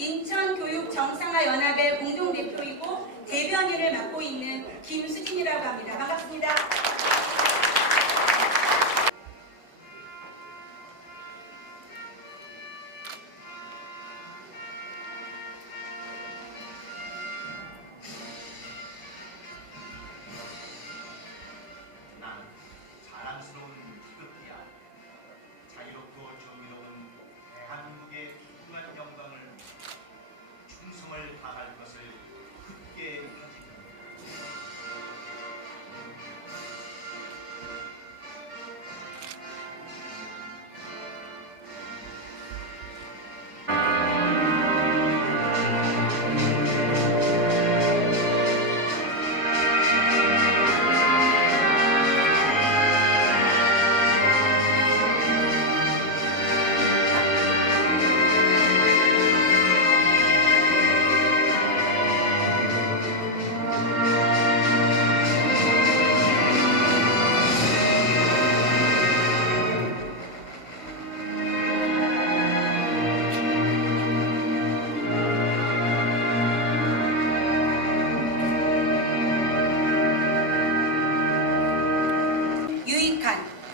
인천교육정상화연합의 공동대표이고 대변인을 맡고 있는 김수진이라고 합니다. 반갑습니다. 다할 것을 굳게 가지고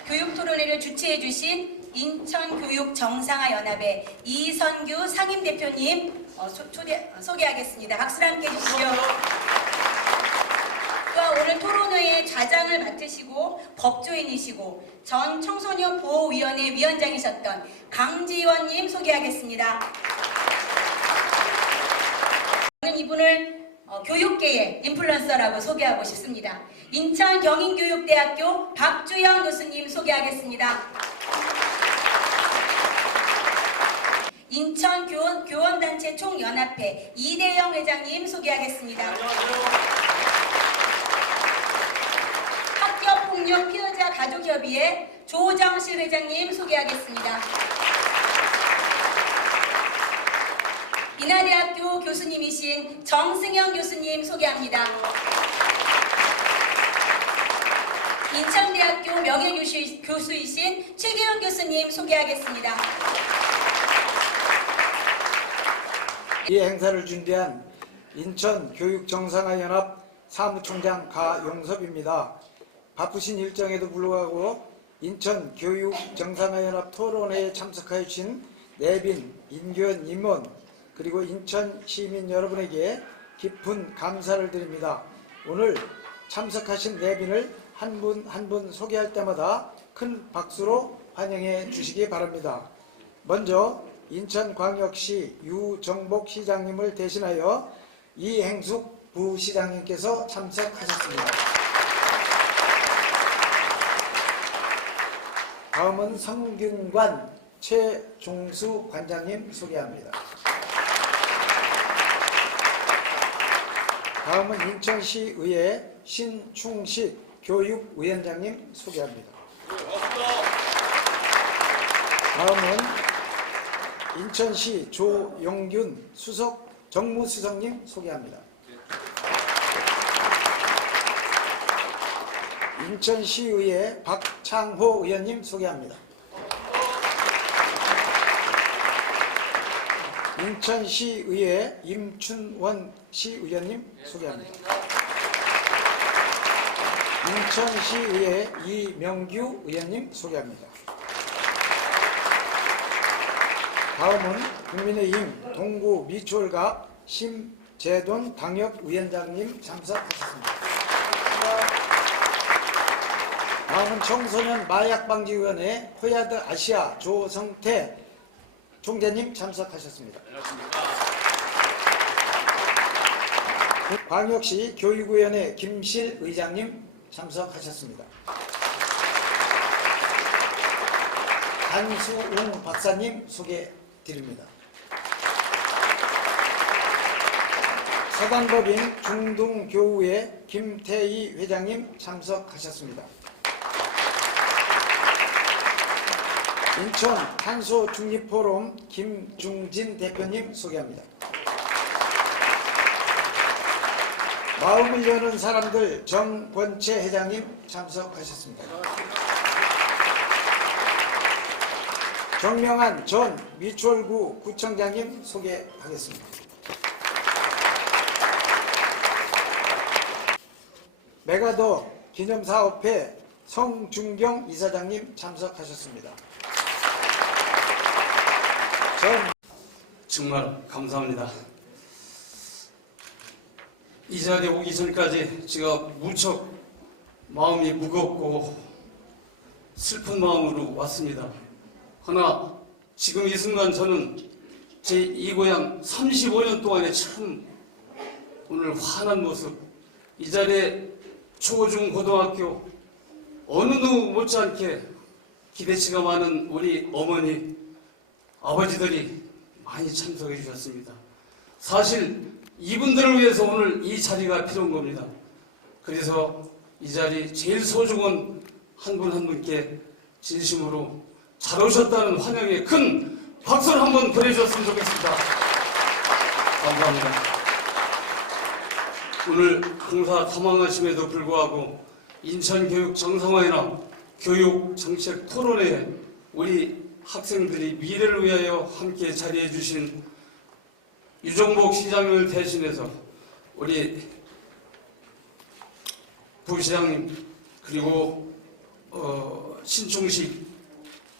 교육토론회를 주최해주신 인천교육정상화연합의 이선규 상임대표님 소개하겠습니다. 박수로 함께 해주시죠. 오늘 토론회의 좌장을 맡으시고 법조인이시고 전 청소년 보호위원회 위원장이셨던 강지원님 소개하겠습니다. 저는 이분을 교육계의 인플루언서라고 소개하고 싶습니다. 인천경인교육대학교 박주영 교수님 소개하겠습니다. 인천교원단체 총연합회 이대영 회장님 소개하겠습니다. 학교폭력 피해자 가족협의회 조정실 회장님 소개하겠습니다. 인하대학교 교수님이신 정승영 교수님 소개합니다. 인천대학교 명예교수이신 최기훈 교수님 소개하겠습니다. 이 행사를 준비한 인천교육정상화연합 사무총장 가용섭입니다. 바쁘신 일정에도 불구하고 인천교육정상화연합 토론회에 참석하여 주신 내빈, 인교원 임원, 그리고 인천 시민 여러분에게 깊은 감사를 드립니다. 오늘 참석하신 내빈을 한 분 한 분 소개할 때마다 큰 박수로 환영해 주시기 바랍니다. 먼저 인천광역시 유정복 시장님을 대신하여 이행숙 부시장님께서 참석하셨습니다. 다음은 성균관 최종수 관장님 소개합니다. 다음은 인천시의회 신충식 교육위원장님 소개합니다. 다음은 인천시 조용균 정무수석님 소개합니다. 인천시의회 박창호 의원님 소개합니다. 인천시의회 임춘원 시의원님 소개합니다. 인천시의회 이명규 의원님 소개합니다. 다음은 국민의힘 동구 미추홀갑 심재돈 당협위원장님 참석하셨습니다. 다음은 청소년 마약방지위원회 호야드 아시아 조성태 총재님 참석하셨습니다. 광역시 교육위원회 김실 의장님 참석하셨습니다. 한수웅 박사님 소개드립니다. 서단법인 중등교우회 김태희 회장님 참석하셨습니다. 인천 탄소중립포럼 김중진 대표님 소개합니다. 마음을 여는 사람들 정권채 회장님 참석하셨습니다. 정명한 전 미추홀구 구청장님 소개하겠습니다. 메가더 기념사업회 성준경 이사장님 참석하셨습니다. 정말 감사합니다. 이 자리에 오기 전까지 제가 무척 마음이 무겁고 슬픈 마음으로 왔습니다. 그러나 지금 이 순간 저는 제 이 고향 35년 동안에 참 오늘 환한 모습, 이 자리에 초, 중, 고등학교 어느 누구 못지않게 기대치가 많은 우리 어머니, 아버지들이 많이 참석해 주셨습니다. 사실 이분들을 위해서 오늘 이 자리가 필요한 겁니다. 그래서 이 자리 제일 소중한 한 분 한 분께 진심으로 잘 오셨다는 환영에 큰 박수를 한번 보내주셨으면 좋겠습니다. 감사합니다. 오늘 봉사 탐방하심에도 불구하고 인천교육 정상화회나 교육 정책 토론회 우리 학생들이 미래를 위하여 함께 자리해 주신 유정복 시장님을 대신해서 우리 부시장님 그리고 신충식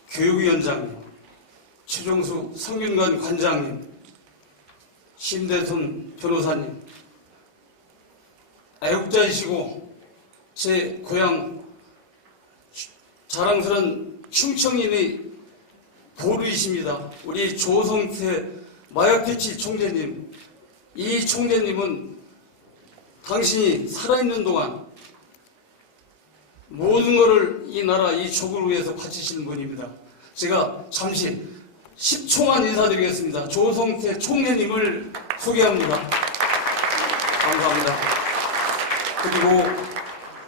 교육위원장님, 최종수 성균관 관장님, 신대순 변호사님, 애국자이시고 제 고향 자랑스러운 충청인의 보루이십니다. 우리 조성태 마약대치 총재님, 이 총재님은 당신이 살아있는 동안 모든 것을 이 나라 이 족을 위해서 바치시는 분입니다. 제가 잠시 10초만 인사드리겠습니다. 조성태 총재님을 소개합니다. 감사합니다. 그리고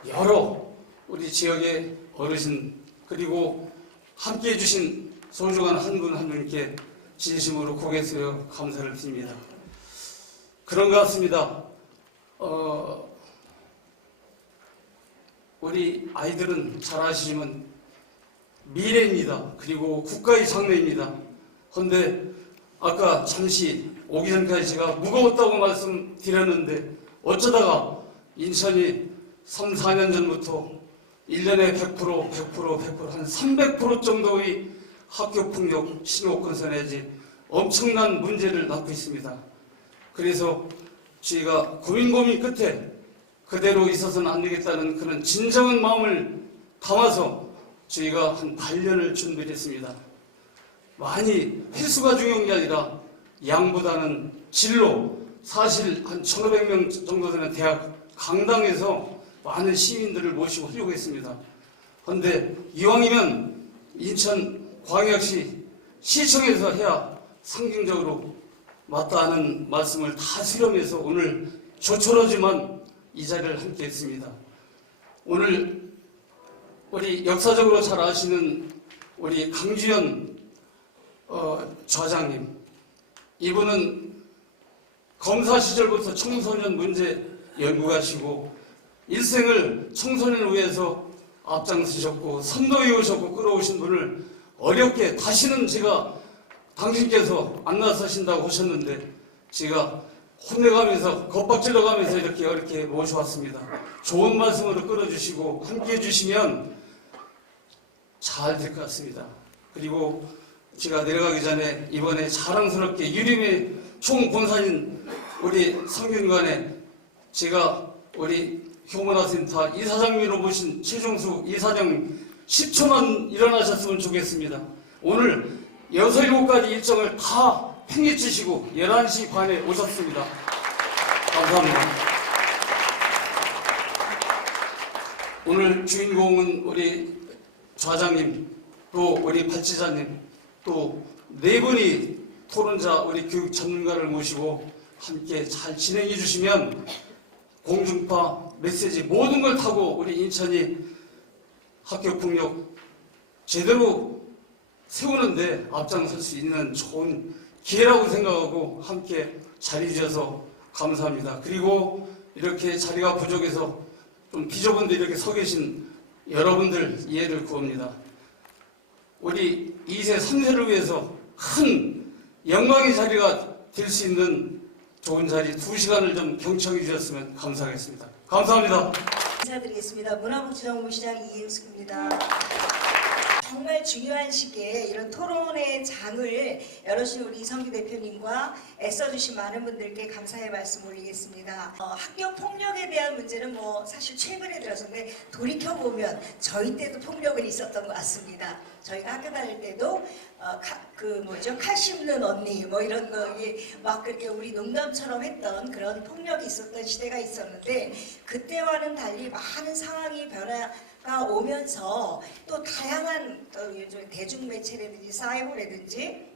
여러 우리 지역의 어르신 그리고 함께해 주신 소중한 한 분 한 분께 진심으로 고개 숙여 감사를 드립니다. 그런 것 같습니다. 우리 아이들은 잘 아시지만 미래입니다. 그리고 국가의 장래입니다. 그런데 아까 잠시 오기 전까지 제가 무거웠다고 말씀드렸는데 어쩌다가 인천이 3, 4년 전부터 1년에 100%, 한 300% 정도의 학교폭력 신호건설 내지 엄청난 문제를 낳고 있습니다. 그래서 저희가 고민 끝에 그대로 있어서는 안 되겠다는 그런 진정한 마음을 담아서 저희가 한 8년을 준비를 했습니다. 많이 횟수가 중요한 게 아니라 양보다는 질로 사실 한 1,500명 정도 되는 대학 강당에서 많은 시민들을 모시고 하려고 했습니다. 그런데 이왕이면 인천광역시 시청에서 해야 상징적으로 맞다는 말씀을 다 수렴해서 오늘 조촐하지만 이 자리를 함께 했습니다. 오늘 우리 역사적으로 잘 아시는 우리 강주현 좌장님, 이분은 검사 시절부터 청소년 문제 연구가시고 일생을 청소년을 위해서 앞장서셨고 선도해 오셨고 끌어오신 분을 어렵게 다시는 제가 당신께서 안 나서신다고 하셨는데 제가 혼내가면서 겁박질러가면서 이렇게 어렵게 모셔왔습니다. 좋은 말씀으로 끌어주시고 함께 해주시면 잘 될 것 같습니다. 그리고 제가 내려가기 전에 이번에 자랑스럽게 유림의 총본사인 우리 성균관에 제가 우리 효문화센터 이사장님으로 모신 최종수 이사장 10초만 일어나셨으면 좋겠습니다. 오늘 6, 7가지 일정을 다 팽개치시고 11시 반에 오셨습니다. 감사합니다. 오늘 주인공은 우리 좌장님, 또 우리 발치자님, 또 네 분이 토론자 우리 교육 전문가를 모시고 함께 잘 진행해 주시면 공중파, 메시지 모든 걸 타고 우리 인천이 학교폭력 제대로 세우는데 앞장설 수 있는 좋은 기회라고 생각하고 함께 자리 주셔서 감사합니다. 그리고 이렇게 자리가 부족해서 좀 비좁은데 이렇게 서 계신 여러분들 이해를 구합니다. 우리 2세, 3세를 위해서 큰 영광의 자리가 될 수 있는 좋은 자리 2시간을 좀 경청해 주셨으면 감사하겠습니다. 감사합니다. 인사드리겠습니다. 문화복지정무시장 이인숙입니다. 정말 중요한 시기에 이런 토론의 장을 열어주신 우리 이성규 대표님과 애써주신 많은 분들께 감사의 말씀 올리겠습니다. 학교 폭력에 대한 문제는 사실 최근에 들어서인데 돌이켜보면 저희 때도 폭력은 있었던 것 같습니다. 저희가 학교 다닐 때도 칼 씹는 언니 이런 거 막 그렇게 우리 농담처럼 했던 그런 폭력이 있었던 시대가 있었는데 그때와는 달리 많은 상황이 변화가 오면서 또 다양한 요즘 대중매체라든지 사이버라든지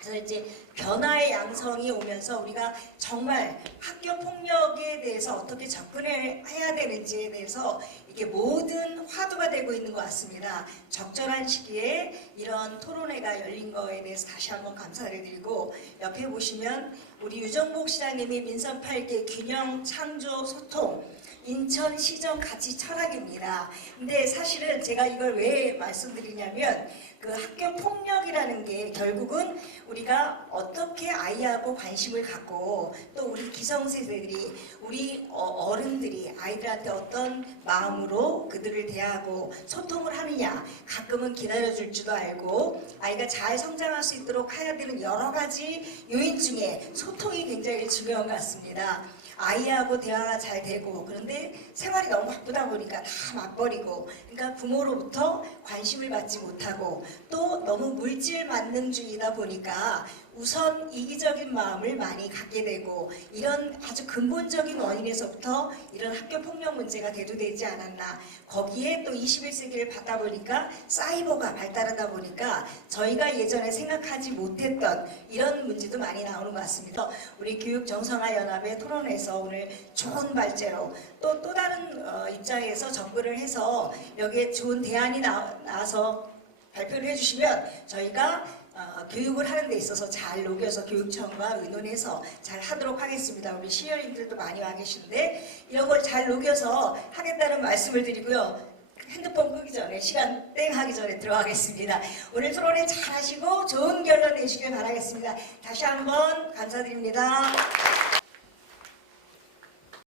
그래서 이제 변화의 양성이 오면서 우리가 정말 학교 폭력에 대해서 어떻게 접근을 해야 되는지에 대해서 이게 모든 화두가 되고 있는 것 같습니다. 적절한 시기에 이런 토론회가 열린 거에 대해서 다시 한번 감사를 드리고 옆에 보시면 우리 유정복 시장님이 민선 8개 균형 창조 소통 인천시정 가치 철학입니다. 근데 사실은 제가 이걸 왜 말씀드리냐면 그 학교 폭력이라는 게 결국은 우리가 어떻게 아이하고 관심을 갖고 또 우리 기성세대들이 우리 어른들이 아이들한테 어떤 마음으로 그들을 대하고 소통을 하느냐 가끔은 기다려줄 줄도 알고 아이가 잘 성장할 수 있도록 해야 되는 여러 가지 요인 중에 소통이 굉장히 중요한 것 같습니다. 아이하고 대화가 잘 되고 그런데 생활이 너무 바쁘다 보니까 다 맞벌이고 그러니까 부모로부터 관심을 받지 못하고 또 너무 물질 만능주의다 보니까 우선 이기적인 마음을 많이 갖게 되고 이런 아주 근본적인 원인에서부터 이런 학교 폭력 문제가 대두되지 않았나. 거기에 또 21세기를 받다 보니까 사이버가 발달하다 보니까 저희가 예전에 생각하지 못했던 이런 문제도 많이 나오는 것 같습니다. 우리 교육정상화연합의 토론에서 오늘 좋은 발제로 또 다른 입장에서 접근을 해서 여기에 좋은 대안이 나와서 발표를 해주시면 저희가 교육을 하는 데 있어서 잘 녹여서 교육청과 의논해서 잘 하도록 하겠습니다. 우리 시니어님들도 많이 와 계신데 이런 걸 잘 녹여서 하겠다는 말씀을 드리고요. 핸드폰 끄기 전에 시간 땡 하기 전에 들어가겠습니다. 오늘 토론회 잘 하시고 좋은 결론 내시길 바라겠습니다. 다시 한번 감사드립니다.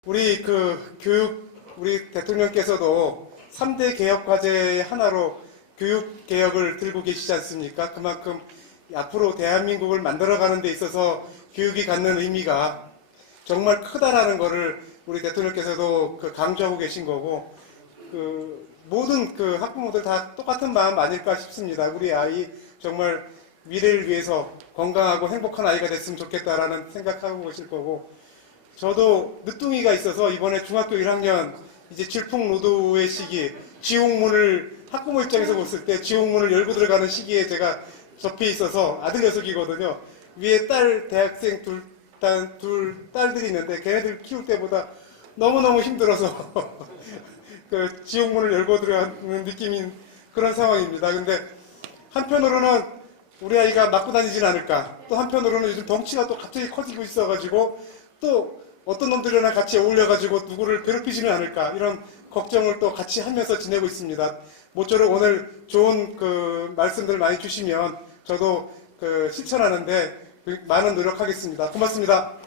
우리 우리 대통령께서도 3대 개혁 과제의 하나로 교육 개혁을 들고 계시지 않습니까? 그만큼 앞으로 대한민국을 만들어가는 데 있어서 교육이 갖는 의미가 정말 크다라는 것을 우리 대통령께서도 강조하고 계신 거고, 모든 학부모들 다 똑같은 마음 아닐까 싶습니다. 우리 아이 정말 미래를 위해서 건강하고 행복한 아이가 됐으면 좋겠다라는 생각하고 계실 거고, 저도 늦둥이가 있어서 이번에 중학교 1학년 이제 질풍노도의 시기, 지옥문을 학부모 입장에서 봤을 때 지옥문을 열고 들어가는 시기에 제가 접해 있어서 아들 녀석이거든요. 위에 대학생 둘 딸들이 있는데 걔네들 키울 때보다 너무너무 힘들어서 그 지옥문을 열고 들어가는 느낌인 그런 상황입니다. 근데 한편으로는 우리 아이가 맞고 다니진 않을까, 또 한편으로는 요즘 덩치가 또 갑자기 커지고 있어가지고 또 어떤 놈들이랑 같이 어울려가지고 누구를 괴롭히지는 않을까, 이런 걱정을 또 같이 하면서 지내고 있습니다. 모쪼록 오늘 좋은 말씀들 많이 주시면 저도 실천하는데 많은 노력하겠습니다. 고맙습니다.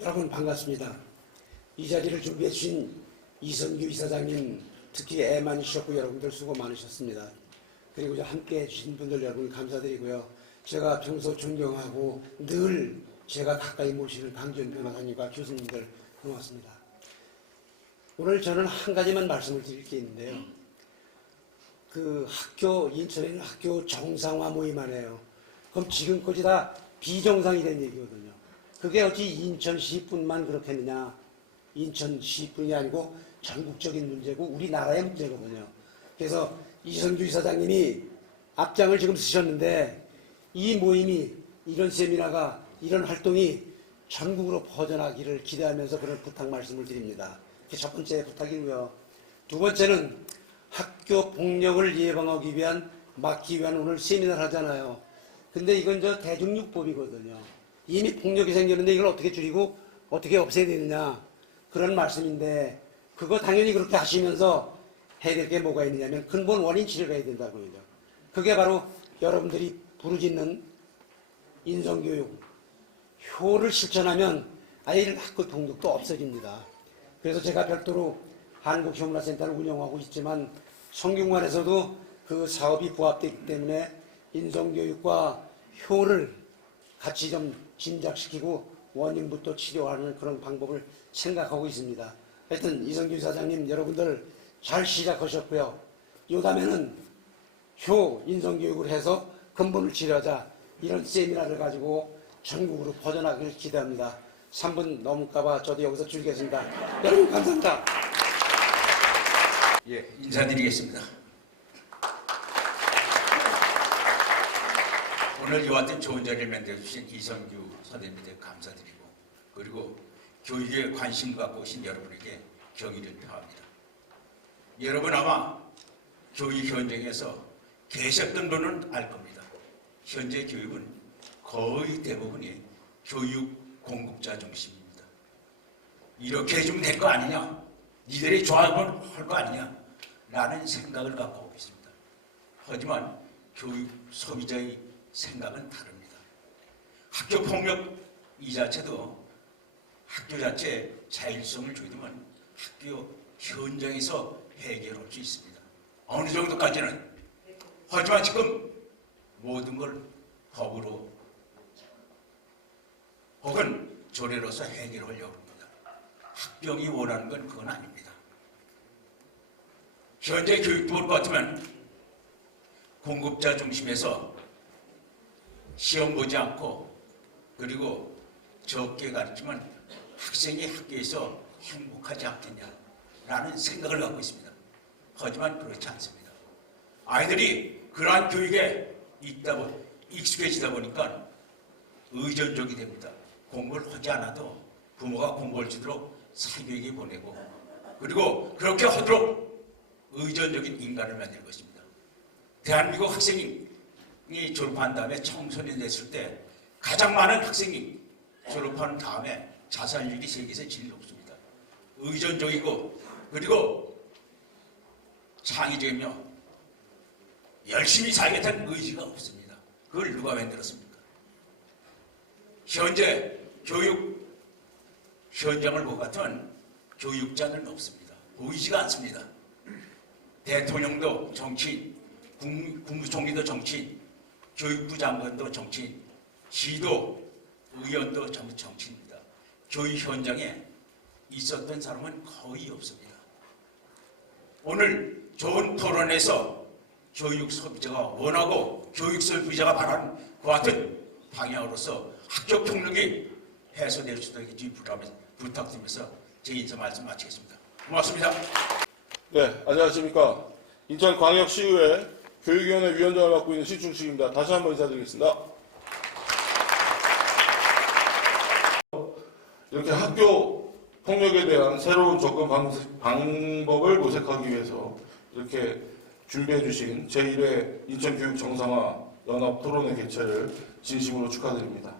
여러분 반갑습니다. 이 자리를 준비해 주신 이성규 이사장님 특히 애 많이 쉬었고 여러분들 수고 많으셨습니다. 그리고 함께 해주신 분들 여러분 감사드리고요. 제가 평소 존경하고 늘 제가 가까이 모시는 강지원 변호사님과 교수님들 고맙습니다. 오늘 저는 한 가지만 말씀을 드릴 게 있는데요. 인천에 있는 학교 정상화 모임하네요. 그럼 지금까지 다 비정상이 된 얘기거든요. 그게 어찌 인천시뿐만 그렇겠느냐. 인천시뿐이 아니고 전국적인 문제고 우리나라의 문제거든요. 그래서 이성규 이사장님이 앞장을 지금 쓰셨는데 이 모임이, 이런 세미나가, 이런 활동이 전국으로 퍼져나기를 기대하면서 그런 부탁 말씀을 드립니다. 그게 첫 번째 부탁이고요. 두 번째는 학교 폭력을 예방하기 위한, 막기 위한 오늘 세미나를 하잖아요. 근데 이건 대중육법이거든요. 이미 폭력이 생겼는데 이걸 어떻게 줄이고 어떻게 없애야 되느냐, 그런 말씀인데, 그거 당연히 그렇게 하시면서 해야 될 게 뭐가 있느냐면 근본 원인 치료를 해야 된다고요. 그게 바로 여러분들이 부르짖는 인성교육. 효를 실천하면 아예 학교 등록도 없어집니다. 그래서 제가 별도로 한국효문화센터를 운영하고 있지만 성균관에서도 그 사업이 부합되기 때문에 인성교육과 효를 같이 좀 진작시키고 원인부터 치료하는 그런 방법을 생각하고 있습니다. 하여튼 이성규 사장님 여러분들 잘 시작하셨고요. 요담에는 효 인성교육을 해서 근본을 치료하자 이런 세미나를 가지고 전국으로 퍼져나가길 기대합니다. 3분 넘을까봐 저도 여기서 줄이겠습니다. 여러분 감사합니다. 예, 인사드리겠습니다. 오늘 이와 같은 좋은 자리를 만들어주신 이성규 선생님께 감사드리고, 그리고 교육에 관심 갖고 오신 여러분에게 경의를 표합니다. 여러분 아마 교육 현장에서 계셨던 분은 알 겁니다. 현재 교육은 거의 대부분이 교육 공급자 중심입니다. 이렇게 해주면 될 거 아니냐, 니들이 좋아하면 할 거 아니냐 라는 생각을 갖고 있습니다. 하지만 교육 소비자의 생각은 다릅니다. 학교 폭력 이 자체도 학교 자체에 자율성을 주면 학교 현장에서 해결할 수 있습니다. 어느 정도까지는. 하지만 지금 모든 걸 법으로 혹은 조례로서 해결하려고 합니다. 학병이 원하는 건 그건 아닙니다. 현재 교육부 같으면 공급자 중심에서 시험 보지 않고 그리고 적게 가르치면 학생이 학교에서 행복하지 않겠냐라는 생각을 갖고 있습니다. 하지만 그렇지 않습니다. 아이들이 그러한 교육에 익숙해지다 보니까 의존적이 됩니다. 공부를 하지 않아도 부모가 공부를 주도록 사교육에 보내고, 그리고 그렇게 하도록 의존적인 인간을 만들 것입니다. 대한민국 학생이 졸업한 다음에 청소년 됐을 때 가장 많은 학생이 졸업한 다음에 자살률이 세계에서 제일 높습니다. 의존적이고 그리고 창의적이며 열심히 살겠다는 의지가 없습니다. 그걸 누가 만들었습니까? 현재 교육 현장을 보고 같으면 교육자는 없습니다. 보이지가 않습니다. 대통령도 정치인, 국무총리도 정치인, 교육부 장관도 정치인, 시도 의원도 전부 정치인입니다. 교육 현장에 있었던 사람은 거의 없습니다. 오늘 좋은 토론에서 교육 소비자가 원하고 교육 소비자가 바라는 그 같은 방향으로서 학교 폭력이 해소될 수도 있게 부탁드리면서 제 인사 말씀 마치겠습니다. 고맙습니다. 네, 안녕하십니까. 인천광역시의회 교육위원회 위원장을 맡고 있는 신충식입니다. 다시 한번 인사드리겠습니다. 이렇게 학교 폭력에 대한 새로운 접근 방법을 모색하기 위해서 이렇게 준비해 주신 제1회 인천교육 정상화 연합 토론회 개최를 진심으로 축하드립니다.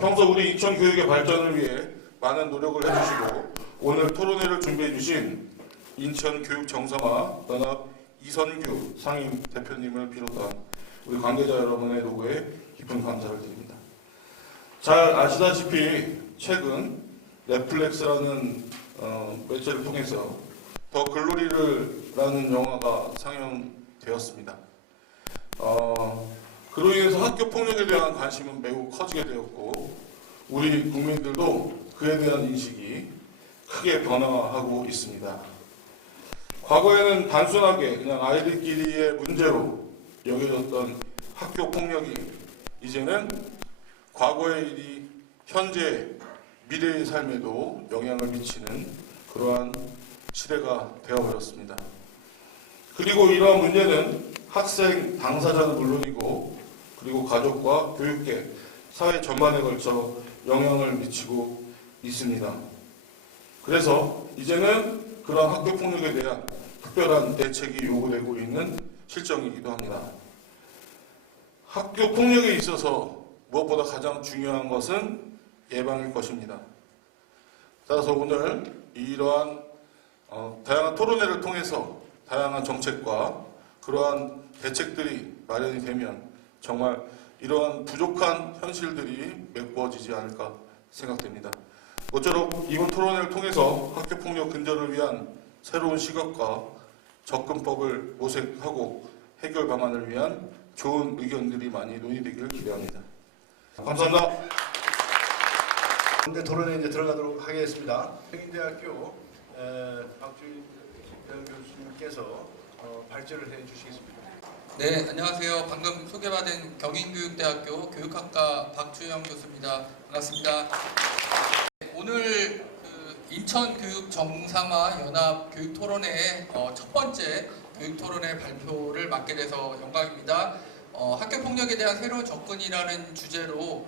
평소 우리 인천교육의 발전을 위해 많은 노력을 해주시고 오늘 토론회를 준비해 주신 인천교육 정상화 연합 이선규 상임 대표님을 비롯한 우리 관계자 여러분의 노고에 깊은 감사를 드립니다. 잘 아시다시피 최근 넷플릭스라는 매체를 통해서 더 글로리를라는 영화가 상영되었습니다. 그로 인해서 학교 폭력에 대한 관심은 매우 커지게 되었고 우리 국민들도 그에 대한 인식이 크게 변화하고 있습니다. 과거에는 단순하게 그냥 아이들끼리의 문제로 여겨졌던 학교 폭력이 이제는 과거의 일이 현재 미래의 삶에도 영향을 미치는 그러한 시대가 되어버렸습니다. 그리고 이러한 문제는 학생 당사자는 물론이고 그리고 가족과 교육계, 사회 전반에 걸쳐 영향을 미치고 있습니다. 그래서 이제는 그러한 학교 폭력에 대한 특별한 대책이 요구되고 있는 실정이기도 합니다. 학교 폭력에 있어서 무엇보다 가장 중요한 것은 예방일 것입니다. 따라서 오늘 이러한 다양한 토론회를 통해서 다양한 정책과 그러한 대책들이 마련이 되면 정말 이러한 부족한 현실들이 메꿔지지 않을까 생각됩니다. 모쪼록 이번 토론회를 통해서 학교폭력 근절을 위한 새로운 시각과 접근법을 모색하고 해결 방안을 위한 좋은 의견들이 많이 논의되기를 기대합니다. 감사합니다. 근데 토론에 이제 들어가도록 하겠습니다. 경인대학교 박주영 교수님께서 발제를 해주시겠습니다. 네, 안녕하세요. 방금 소개받은 경인교육대학교 교육학과 박주영 교수입니다. 반갑습니다. 오늘 인천교육 정상화 연합 교육토론회의 첫 번째 교육토론회 발표를 맡게 돼서 영광입니다. 학교폭력에 대한 새로운 접근이라는 주제로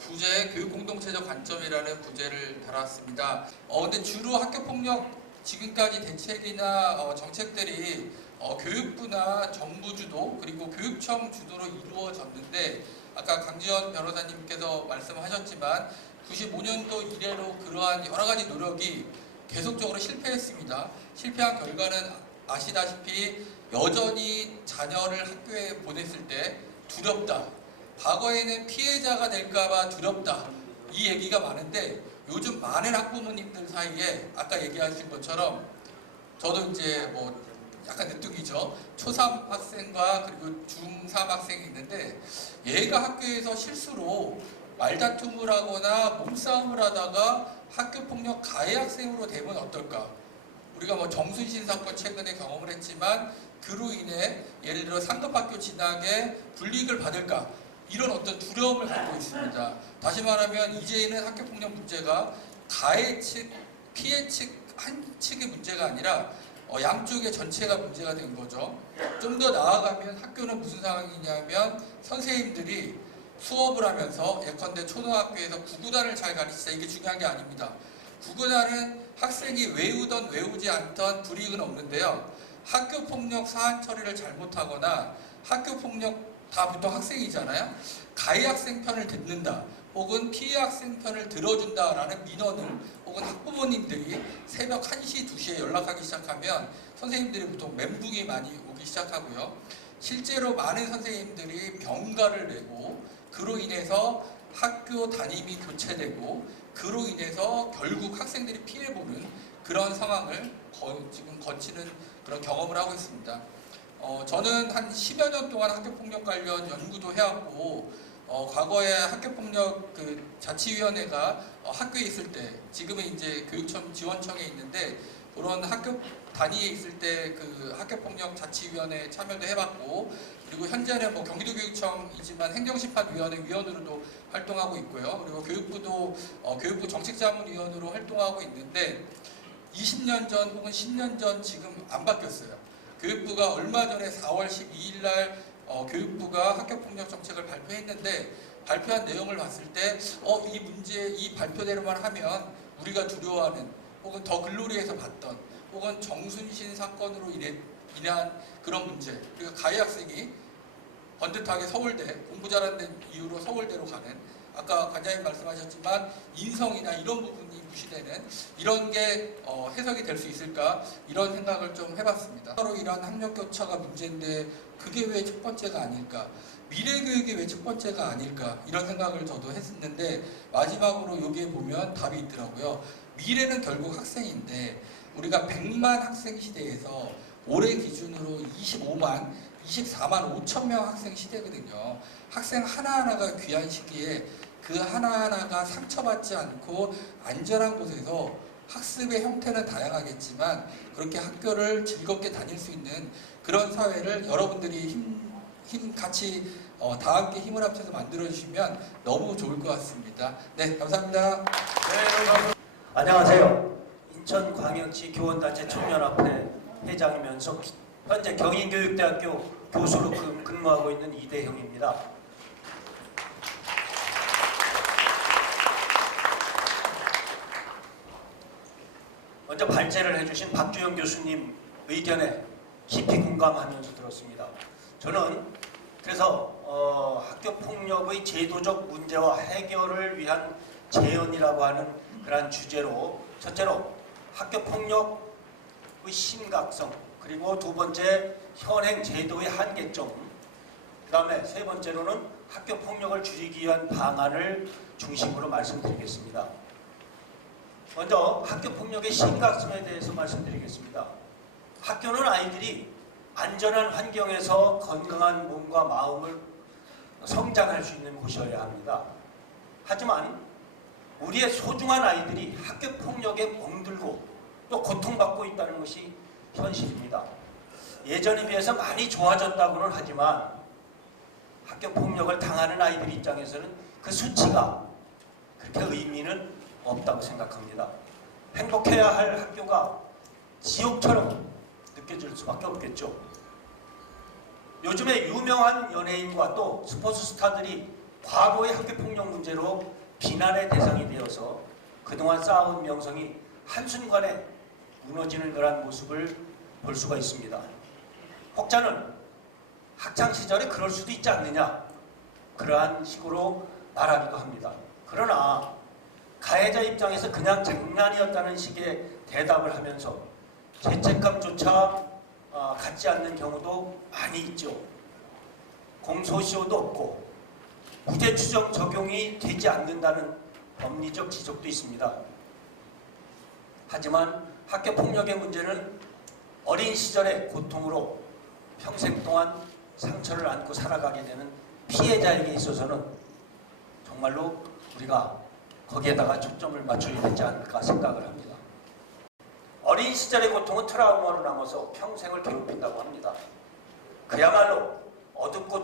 부제 교육공동체적 관점이라는 부제를 달았습니다. 근데 주로 학교폭력 지금까지 대책이나 정책들이 교육부나 정부 주도 그리고 교육청 주도로 이루어졌는데 아까 강지원 변호사님께서 말씀하셨지만 95년도 이래로 그러한 여러 가지 노력이 계속적으로 실패했습니다. 실패한 결과는 아시다시피 여전히 자녀를 학교에 보냈을 때 두렵다. 과거에는 피해자가 될까봐 두렵다. 이 얘기가 많은데 요즘 많은 학부모님들 사이에 아까 얘기하신 것처럼 저도 이제 뭐 약간 늦둥이죠. 초3 학생과 그리고 중3 학생이 있는데 얘가 학교에서 실수로 말다툼을 하거나 몸싸움을 하다가 학교폭력 가해 학생으로 되면 어떨까? 우리가 뭐 정순신 사건 최근에 경험을 했지만 그로 인해 예를 들어 상급학교 진학에 불이익을 받을까? 이런 어떤 두려움을 갖고 있습니다. 다시 말하면 이제는 학교폭력 문제가 가해 측, 피해 측 한 측의 문제가 아니라 양쪽의 전체가 문제가 된 거죠. 좀 더 나아가면 학교는 무슨 상황이냐면 선생님들이 수업을 하면서 예컨대 초등학교에서 구구단을 잘 가르치자 이게 중요한 게 아닙니다. 구구단은 학생이 외우던 외우지 않던 불이익은 없는데요. 학교폭력 사안 처리를 잘못하거나 학교폭력 다 보통 학생이잖아요. 가해 학생 편을 듣는다. 혹은 피해 학생 편을 들어준다라는 민원을 혹은 학부모님들이 새벽 1시, 2시에 연락하기 시작하면 선생님들이 보통 멘붕이 많이 오기 시작하고요. 실제로 많은 선생님들이 병가를 내고 그로 인해서 학교 담임이 교체되고 그로 인해서 결국 학생들이 피해보는 그런 상황을 지금 거치는 그런 경험을 하고 있습니다. 저는 한 10여 년 동안 학교폭력 관련 연구도 해왔고 과거에 학교폭력 자치위원회가 학교에 있을 때 지금은 이제 교육청 지원청에 있는데 그런 학교 단위에 있을 때 그 학교폭력 자치위원회 참여도 해봤고 그리고 현재는 뭐 경기도교육청이지만 행정심판위원회 위원으로도 활동하고 있고요. 그리고 교육부도 교육부 정책자문위원으로 활동하고 있는데 20년 전 혹은 10년 전 지금 안 바뀌었어요. 교육부가 얼마 전에 4월 12일 날 교육부가 학교폭력 정책을 발표했는데 발표한 내용을 봤을 때 이 문제 이 발표대로만 하면 우리가 두려워하는 혹은 더 글로리에서 봤던 혹은 정순신 사건으로 인한 그런 문제 그리고 가해 학생이 번듯하게 서울대 공부 잘하는 이유로 서울대로 가는 아까 관장님 말씀하셨지만 인성이나 이런 부분이 무시되는 이런 게 해석이 될 수 있을까 이런 생각을 좀 해봤습니다. 서로 이런 학력 교차가 문제인데 그게 왜 첫 번째가 아닐까? 미래 교육이 왜 첫 번째가 아닐까? 이런 생각을 저도 했었는데 마지막으로 여기에 보면 답이 있더라고요. 미래는 결국 학생인데 우리가 100만 학생 시대에서 올해 기준으로 24만 5천 명 학생 시대거든요. 학생 하나하나가 귀한 시기에 그 하나하나가 상처받지 않고 안전한 곳에서 학습의 형태는 다양하겠지만 그렇게 학교를 즐겁게 다닐 수 있는 그런 사회를 여러분들이 같이 다 함께 힘을 합쳐서 만들어주시면 너무 좋을 것 같습니다. 네, 감사합니다. 안녕하세요. 인천광역시 교원단체 청년합회 회장이면서 현재 경인교육대학교 교수로 근무하고 있는 이대형입니다. 먼저 발제를 해주신 박주영 교수님 의견에 깊이 공감하면서 들었습니다. 저는 그래서 학교폭력의 제도적 문제와 해결을 위한 재현이라고 하는 그런 주제로 첫째로 학교폭력의 심각성 그리고 두 번째 현행 제도의 한계점, 그 다음에 세 번째로는 학교 폭력을 줄이기 위한 방안을 중심으로 말씀드리겠습니다. 먼저 학교 폭력의 심각성에 대해서 말씀드리겠습니다. 학교는 아이들이 안전한 환경에서 건강한 몸과 마음을 성장할 수 있는 곳이어야 합니다. 하지만 우리의 소중한 아이들이 학교 폭력에 멍들고 또 고통받고 있다는 것이 현실입니다. 예전에 비해서 많이 좋아졌다고는 하지만 학교 폭력을 당하는 아이들 입장에서는 그 수치가 그렇게 의미는 없다고 생각합니다. 행복해야 할 학교가 지옥처럼 느껴질 수밖에 없겠죠. 요즘에 유명한 연예인과 또 스포츠 스타들이 과거의 학교 폭력 문제로 비난의 대상이 되어서 그동안 쌓아온 명성이 한순간에 무너지는 그런 모습을 볼 수가 있습니다. 혹자는 학창시절에 그럴 수도 있지 않느냐, 그러한 식으로 말하기도 합니다. 그러나 가해자 입장에서 그냥 장난이었다는 식의 대답을 하면서 죄책감조차 갖지 않는 경우도 많이 있죠. 공소시효도 없고 무죄 추정 적용이 되지 않는다는 법리적 지적도 있습니다. 하지만 학교 폭력의 문제는 어린 시절의 고통으로 평생 동안 상처를 안고 살아가게 되는 피해자에게 있어서는 정말로 우리가 거기에다가 초점을 맞춰야 되지 않을까 생각을 합니다. 어린 시절의 고통은 트라우마로 남아서 평생을 괴롭힌다고 합니다. 그야말로 어둡고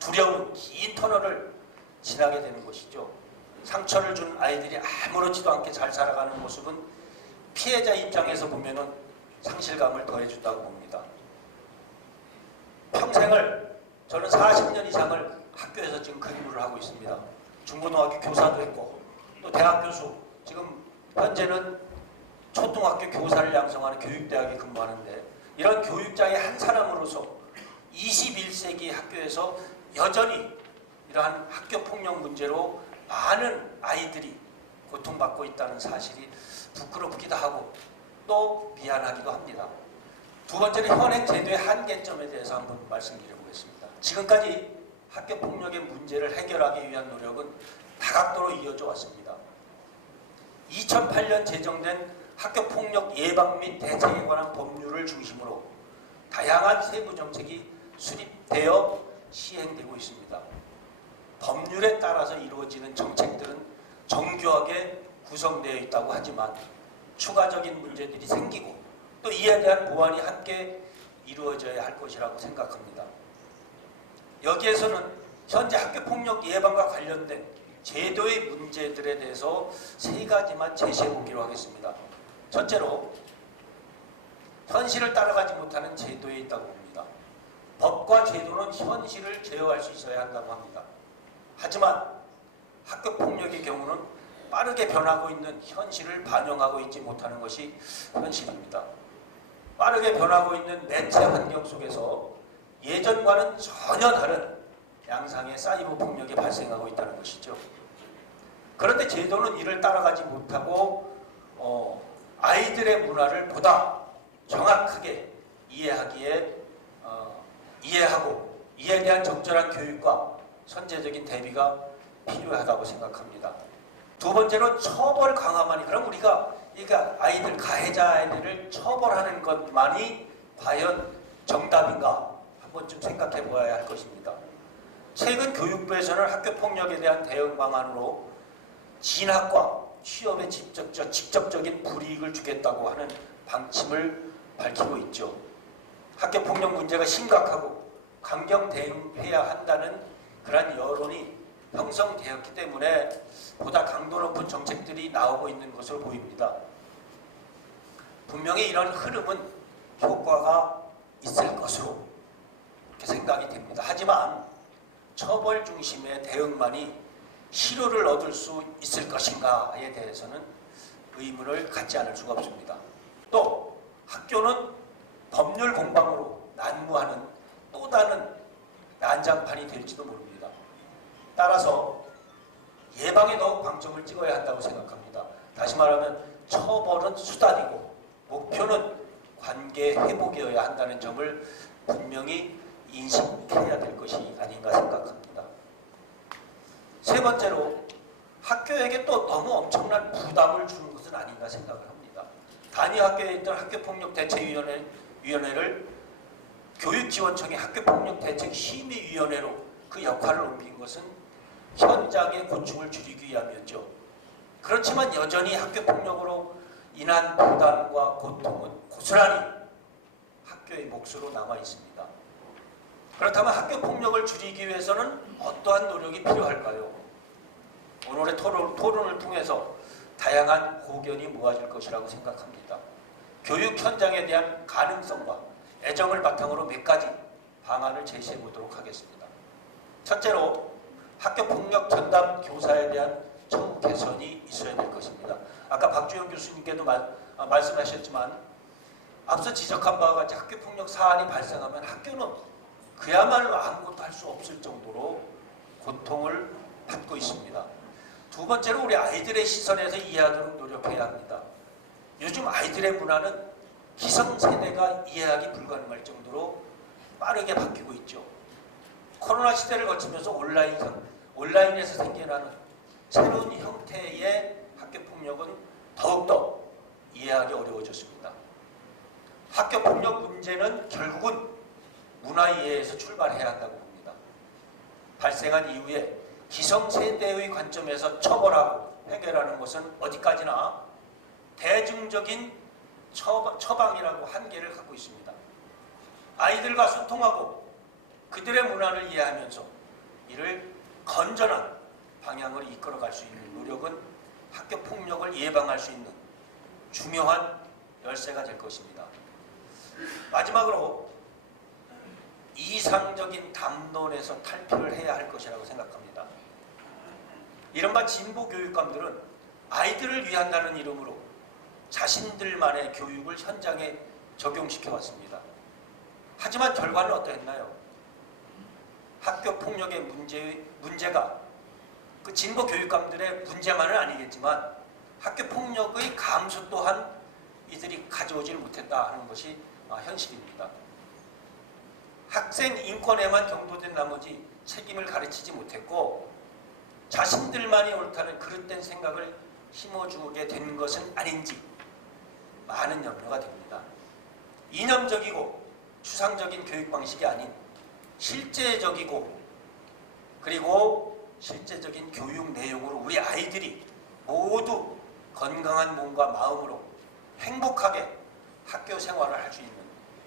두려운 긴 터널을 지나게 되는 것이죠. 상처를 준 아이들이 아무렇지도 않게 잘 살아가는 모습은 피해자 입장에서 보면은 상실감을 더해준다고 봅니다. 평생을, 저는 40년 이상을 학교에서 지금 근무를 하고 있습니다. 중고등학교 교사도 했고 또 대학 교수, 지금 현재는 초등학교 교사를 양성하는 교육대학에 근무하는데, 이런 교육자의 한 사람으로서 21세기 학교에서 여전히 이러한 학교 폭력 문제로 많은 아이들이 고통받고 있다는 사실이 부끄럽기도 하고 또 미안하기도 합니다. 두 번째는 현행 제도의 한계점에 대해서 한번 말씀드려보겠습니다. 지금까지 학교 폭력의 문제를 해결하기 위한 노력은 다각도로 이어져 왔습니다. 2008년 제정된 학교 폭력 예방 및 대책에 관한 법률을 중심으로 다양한 세부 정책이 수립되어 시행되고 있습니다. 법률에 따라서 이루어지는 정책들은 정교하게 구성되어 있다고 하지만 추가적인 문제들이 생기고 또 이에 대한 보완이 함께 이루어져야 할 것이라고 생각합니다. 여기에서는 현재 학교 폭력 예방과 관련된 제도의 문제들에 대해서 세 가지만 제시해 보기로 하겠습니다. 첫째로, 현실을 따라가지 못하는 제도에 있다고 봅니다. 법과 제도는 현실을 제어할 수 있어야 한다고 합니다. 하지만 학교 폭력의 경우는 빠르게 변하고 있는 현실을 반영하고 있지 못하는 것이 현실입니다. 빠르게 변하고 있는 매체 환경 속에서 예전과는 전혀 다른 양상의 사이버 폭력이 발생하고 있다는 것이죠. 그런데 제도는 이를 따라가지 못하고 아이들의 문화를 보다 정확하게 이해하고 이에 대한 적절한 교육과 선제적인 대비가 필요하다고 생각합니다. 두 번째로 처벌 강화만이, 그럼 우리가 아이들, 가해자 아이들을 처벌하는 것만이 과연 정답인가 한 번쯤 생각해 보아야 할 것입니다. 최근 교육부에서는 학교 폭력에 대한 대응 방안으로 진학과 취업에 직접적인 불이익을 주겠다고 하는 방침을 밝히고 있죠. 학교 폭력 문제가 심각하고 강경 대응해야 한다는 그런 여론이 형성되었기 때문에 보다 강도 높은 정책들이 나오고 있는 것으로 보입니다. 분명히 이런 흐름은 효과가 있을 것으로 이렇게 생각이 됩니다. 하지만 처벌 중심의 대응만이 실효를 얻을 수 있을 것인가에 대해서는 의문을 갖지 않을 수가 없습니다. 또 학교는 법률 공방으로 난무하는 또 다른 난장판이 될지도 모릅니다. 따라서 예방에 더욱 방점을 찍어야 한다고 생각합니다. 다시 말하면 처벌은 수단이고 목표는 관계 회복이어야 한다는 점을 분명히 인식해야 될 것이 아닌가 생각합니다. 세 번째로 학교에게 또 너무 엄청난 부담을 주는 것은 아닌가 생각을 합니다. 단위 학교에 있던 학교폭력대책위원회를 교육지원청의 학교폭력대책심의위원회로 그 역할을 옮긴 것은 현장의 고충을 줄이기 위함이었죠. 그렇지만 여전히 학교폭력으로 인한 부담과 고통은 고스란히 학교의 몫으로 남아 있습니다. 그렇다면 학교폭력을 줄이기 위해서는 어떠한 노력이 필요할까요? 오늘의 토론을 통해서 다양한 고견이 모아질 것이라고 생각합니다. 교육 현장에 대한 가능성과 애정을 바탕으로 몇 가지 방안을 제시해 보도록 하겠습니다. 첫째로 학교폭력 전담 교사에 대한 처우 개선이 있어야 될 것입니다. 아까 박주영 교수님께도 말씀하셨지만 앞서 지적한 바와 같이 학교폭력 사안이 발생하면 학교는 그야말로 아무것도 할 수 없을 정도로 고통을 받고 있습니다. 두 번째로 우리 아이들의 시선에서 이해하도록 노력해야 합니다. 요즘 아이들의 문화는 기성세대가 이해하기 불가능할 정도로 빠르게 바뀌고 있죠. 코로나 시대를 거치면서 온라인에서 생겨나는 새로운 형태의 학교폭력은 더욱더 이해하기 어려워졌습니다. 학교폭력 문제는 결국은 문화이해에서 출발해야 한다고 봅니다. 발생한 이후에 기성세대의 관점에서 처벌하고 해결하는 것은 어디까지나 대중적인 처방이라고 한계를 갖고 있습니다. 아이들과 소통하고 그들의 문화를 이해하면서 이를 건전한 방향으로 이끌어갈 수 있는 노력은 학교폭력을 예방할 수 있는 중요한 열쇠가 될 것입니다. 마지막으로 이상적인 담론에서 탈피를 해야 할 것이라고 생각합니다. 이른바 진보 교육감들은 아이들을 위한다는 이름으로 자신들만의 교육을 현장에 적용시켜 왔습니다. 하지만 결과는 어떠했나요? 학교폭력의 문제가 그 진보 교육감들의 문제만은 아니겠지만 학교폭력의 감소 또한 이들이 가져오질 못했다 하는 것이 현실입니다. 학생 인권에만 경도된 나머지 책임을 가르치지 못했고 자신들만이 옳다는 그릇된 생각을 심어주게 된 것은 아닌지 많은 염려가 됩니다. 이념적이고 추상적인 교육 방식이 아닌 실제적이고 그리고 실제적인 교육 내용으로 우리 아이들이 모두 건강한 몸과 마음으로 행복하게 학교 생활을 할 수 있는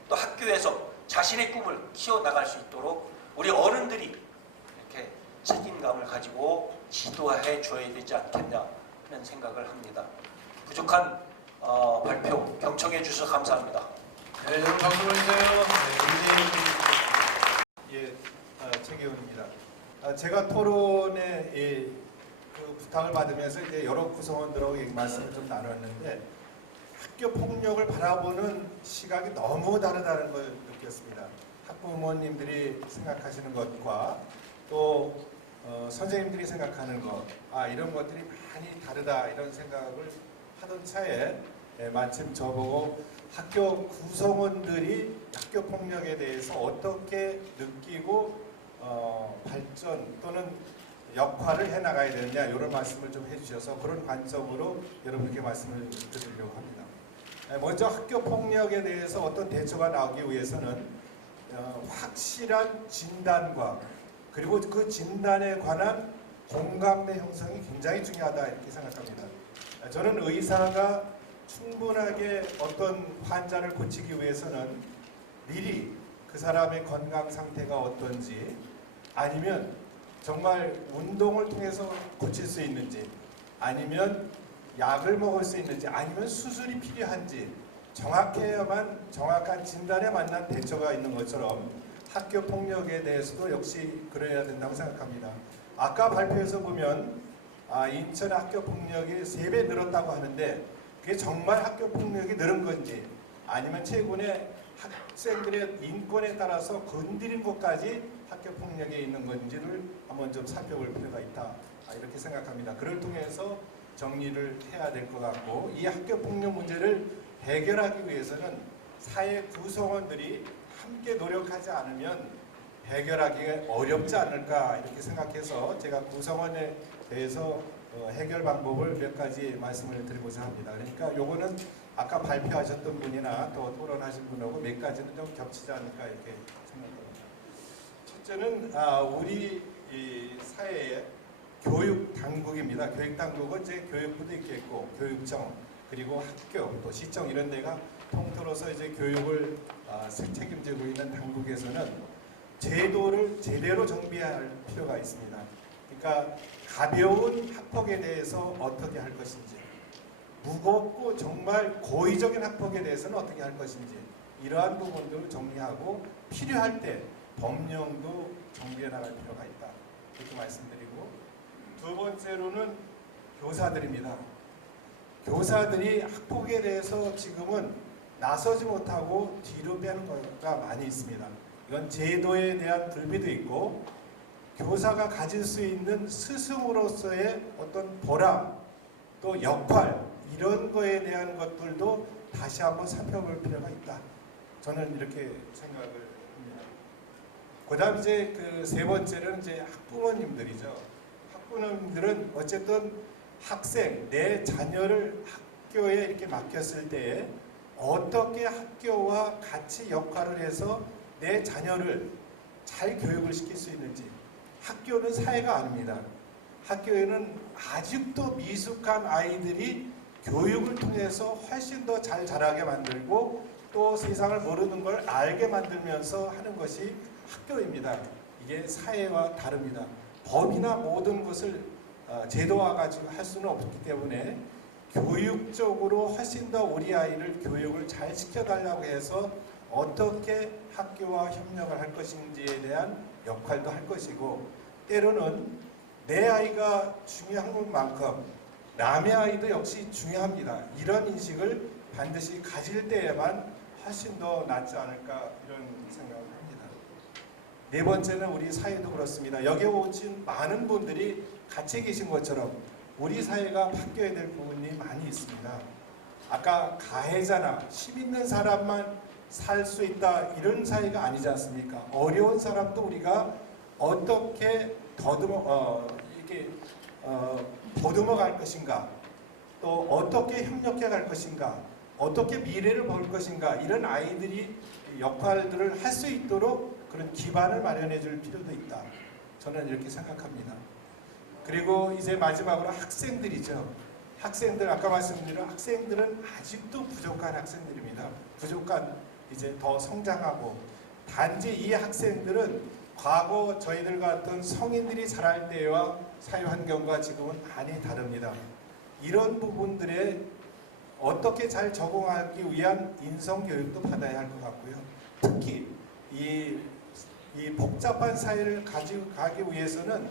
또 학교에서 자신의 꿈을 키워나갈 수 있도록 우리 어른들이 이렇게 책임감을 가지고 지도해 줘야 되지 않겠냐 하는 생각을 합니다. 부족한 발표 경청해 주셔서 감사합니다. 네, 여러분 박수 보내주세요. 네, 최기훈입니다. 제가 토론에 그 부탁을 받으면서 이제 여러 구성원들하고 말씀을 좀 나눴는데 학교 폭력을 바라보는 시각이 너무 다르다는 걸 느꼈습니다. 학부모님들이 생각하시는 것과 또 선생님들이 생각하는 것, 이런 것들이 많이 다르다 이런 생각을 하던 차에 마침 저보고 학교 구성원들이 학교 폭력에 대해서 어떻게 느끼고 발전 또는 역할을 해나가야 되느냐 이런 말씀을 좀 해주셔서 그런 관점으로 여러분께 말씀을 드리려고 합니다. 먼저 학교 폭력에 대해서 어떤 대처가 나오기 위해서는 확실한 진단과 그리고 그 진단에 관한 공감대 형성이 굉장히 중요하다 이렇게 생각합니다. 저는 의사가 충분하게 어떤 환자를 고치기 위해서는 미리 그 사람의 건강 상태가 어떤지 아니면 정말 운동을 통해서 고칠 수 있는지 아니면 약을 먹을 수 있는지 아니면 수술이 필요한지 정확해야만 정확한 진단에 맞는 대처가 있는 것처럼 학교 폭력에 대해서도 역시 그래야 된다고 생각합니다. 아까 발표에서 보면 인천 학교 폭력이 3배 늘었다고 하는데 그게 정말 학교 폭력이 늘은 건지 아니면 최근에 학생들의 인권에 따라서 건드린 것까지 학교 폭력에 있는 건지를 한번 좀 살펴볼 필요가 있다 이렇게 생각합니다. 그걸 통해서 정리를 해야 될 것 같고 이 학교 폭력 문제를 해결하기 위해서는 사회 구성원들이 함께 노력하지 않으면 해결하기가 어렵지 않을까 이렇게 생각해서 제가 구성원에 대해서 해결 방법을 몇 가지 말씀을 드리고자 합니다. 그러니까 요거는 아까 발표하셨던 분이나 또 토론하신 분하고 몇 가지는 좀 겹치지 않을까 이렇게 생각합니다. 첫째는 우리 이 사회의 교육 당국입니다. 교육 당국은 이제 교육부도 있겠고 교육청 그리고 학교 또 시청 이런 데가 통틀어서 이제 교육을 책임지고 있는 당국에서는 제도를 제대로 정비할 필요가 있습니다. 그러니까 가벼운 학폭에 대해서 어떻게 할 것인지, 무겁고 정말 고의적인 학폭에 대해서는 어떻게 할 것인지 이러한 부분들을 정리하고 필요할 때 법령도 정비해 나갈 필요가 있다. 이렇게 말씀드리고 두 번째로는 교사들입니다. 교사들이 학폭에 대해서 지금은 나서지 못하고 뒤로 빼는 거가 많이 있습니다. 이건 제도에 대한 불비도 있고 교사가 가질 수 있는 스승으로서의 어떤 보람 또 역할 이런 거에 대한 것들도 다시 한번 살펴볼 필요가 있다. 저는 이렇게 생각을 합니다. 그다음 이제 그 세 번째는 이제 학부모님들이죠. 학부모님들은 어쨌든 학생 내 자녀를 학교에 이렇게 맡겼을 때에 어떻게 학교와 같이 역할을 해서 내 자녀를 잘 교육을 시킬 수 있는지. 학교는 사회가 아닙니다. 학교에는 아직도 미숙한 아이들이 교육을 통해서 훨씬 더 잘 자라게 만들고 또 세상을 모르는 걸 알게 만들면서 하는 것이 학교입니다. 이게 사회와 다릅니다. 법이나 모든 것을 제도화 가지고 할 수는 없기 때문에 교육적으로 훨씬 더 우리 아이를 교육을 잘 시켜달라고 해서 어떻게 학교와 협력을 할 것인지에 대한 역할도 할 것이고 때로는 내 아이가 중요한 것만큼 남의 아이도 역시 중요합니다. 이런 인식을 반드시 가질 때에만 훨씬 더 낫지 않을까 이런 생각을 합니다. 네 번째는 우리 사회도 그렇습니다. 여기 오신 많은 분들이 같이 계신 것처럼 우리 사회가 바뀌어야 될 부분이 많이 있습니다. 아까 가해자나 힘 있는 사람만 살 수 있다 이런 사회가 아니지 않습니까? 어려운 사람도 우리가 어떻게 보듬어 갈 것인가, 또 어떻게 협력해 갈 것인가, 어떻게 미래를 볼 것인가 이런 아이들이 역할들을 할 수 있도록 그런 기반을 마련해 줄 필요도 있다. 저는 이렇게 생각합니다. 그리고 이제 마지막으로 학생들이죠. 학생들 아까 말씀드린 학생들은 아직도 부족한 학생들입니다. 부족한 이제 더 성장하고 단지 이 학생들은 과거 저희들 같은 성인들이 자랄 때와 사회 환경과 지금은 많이 다릅니다. 이런 부분들에 어떻게 잘 적응하기 위한 인성 교육도 받아야 할 것 같고요. 특히 이 복잡한 사회를 가지고 가기 위해서는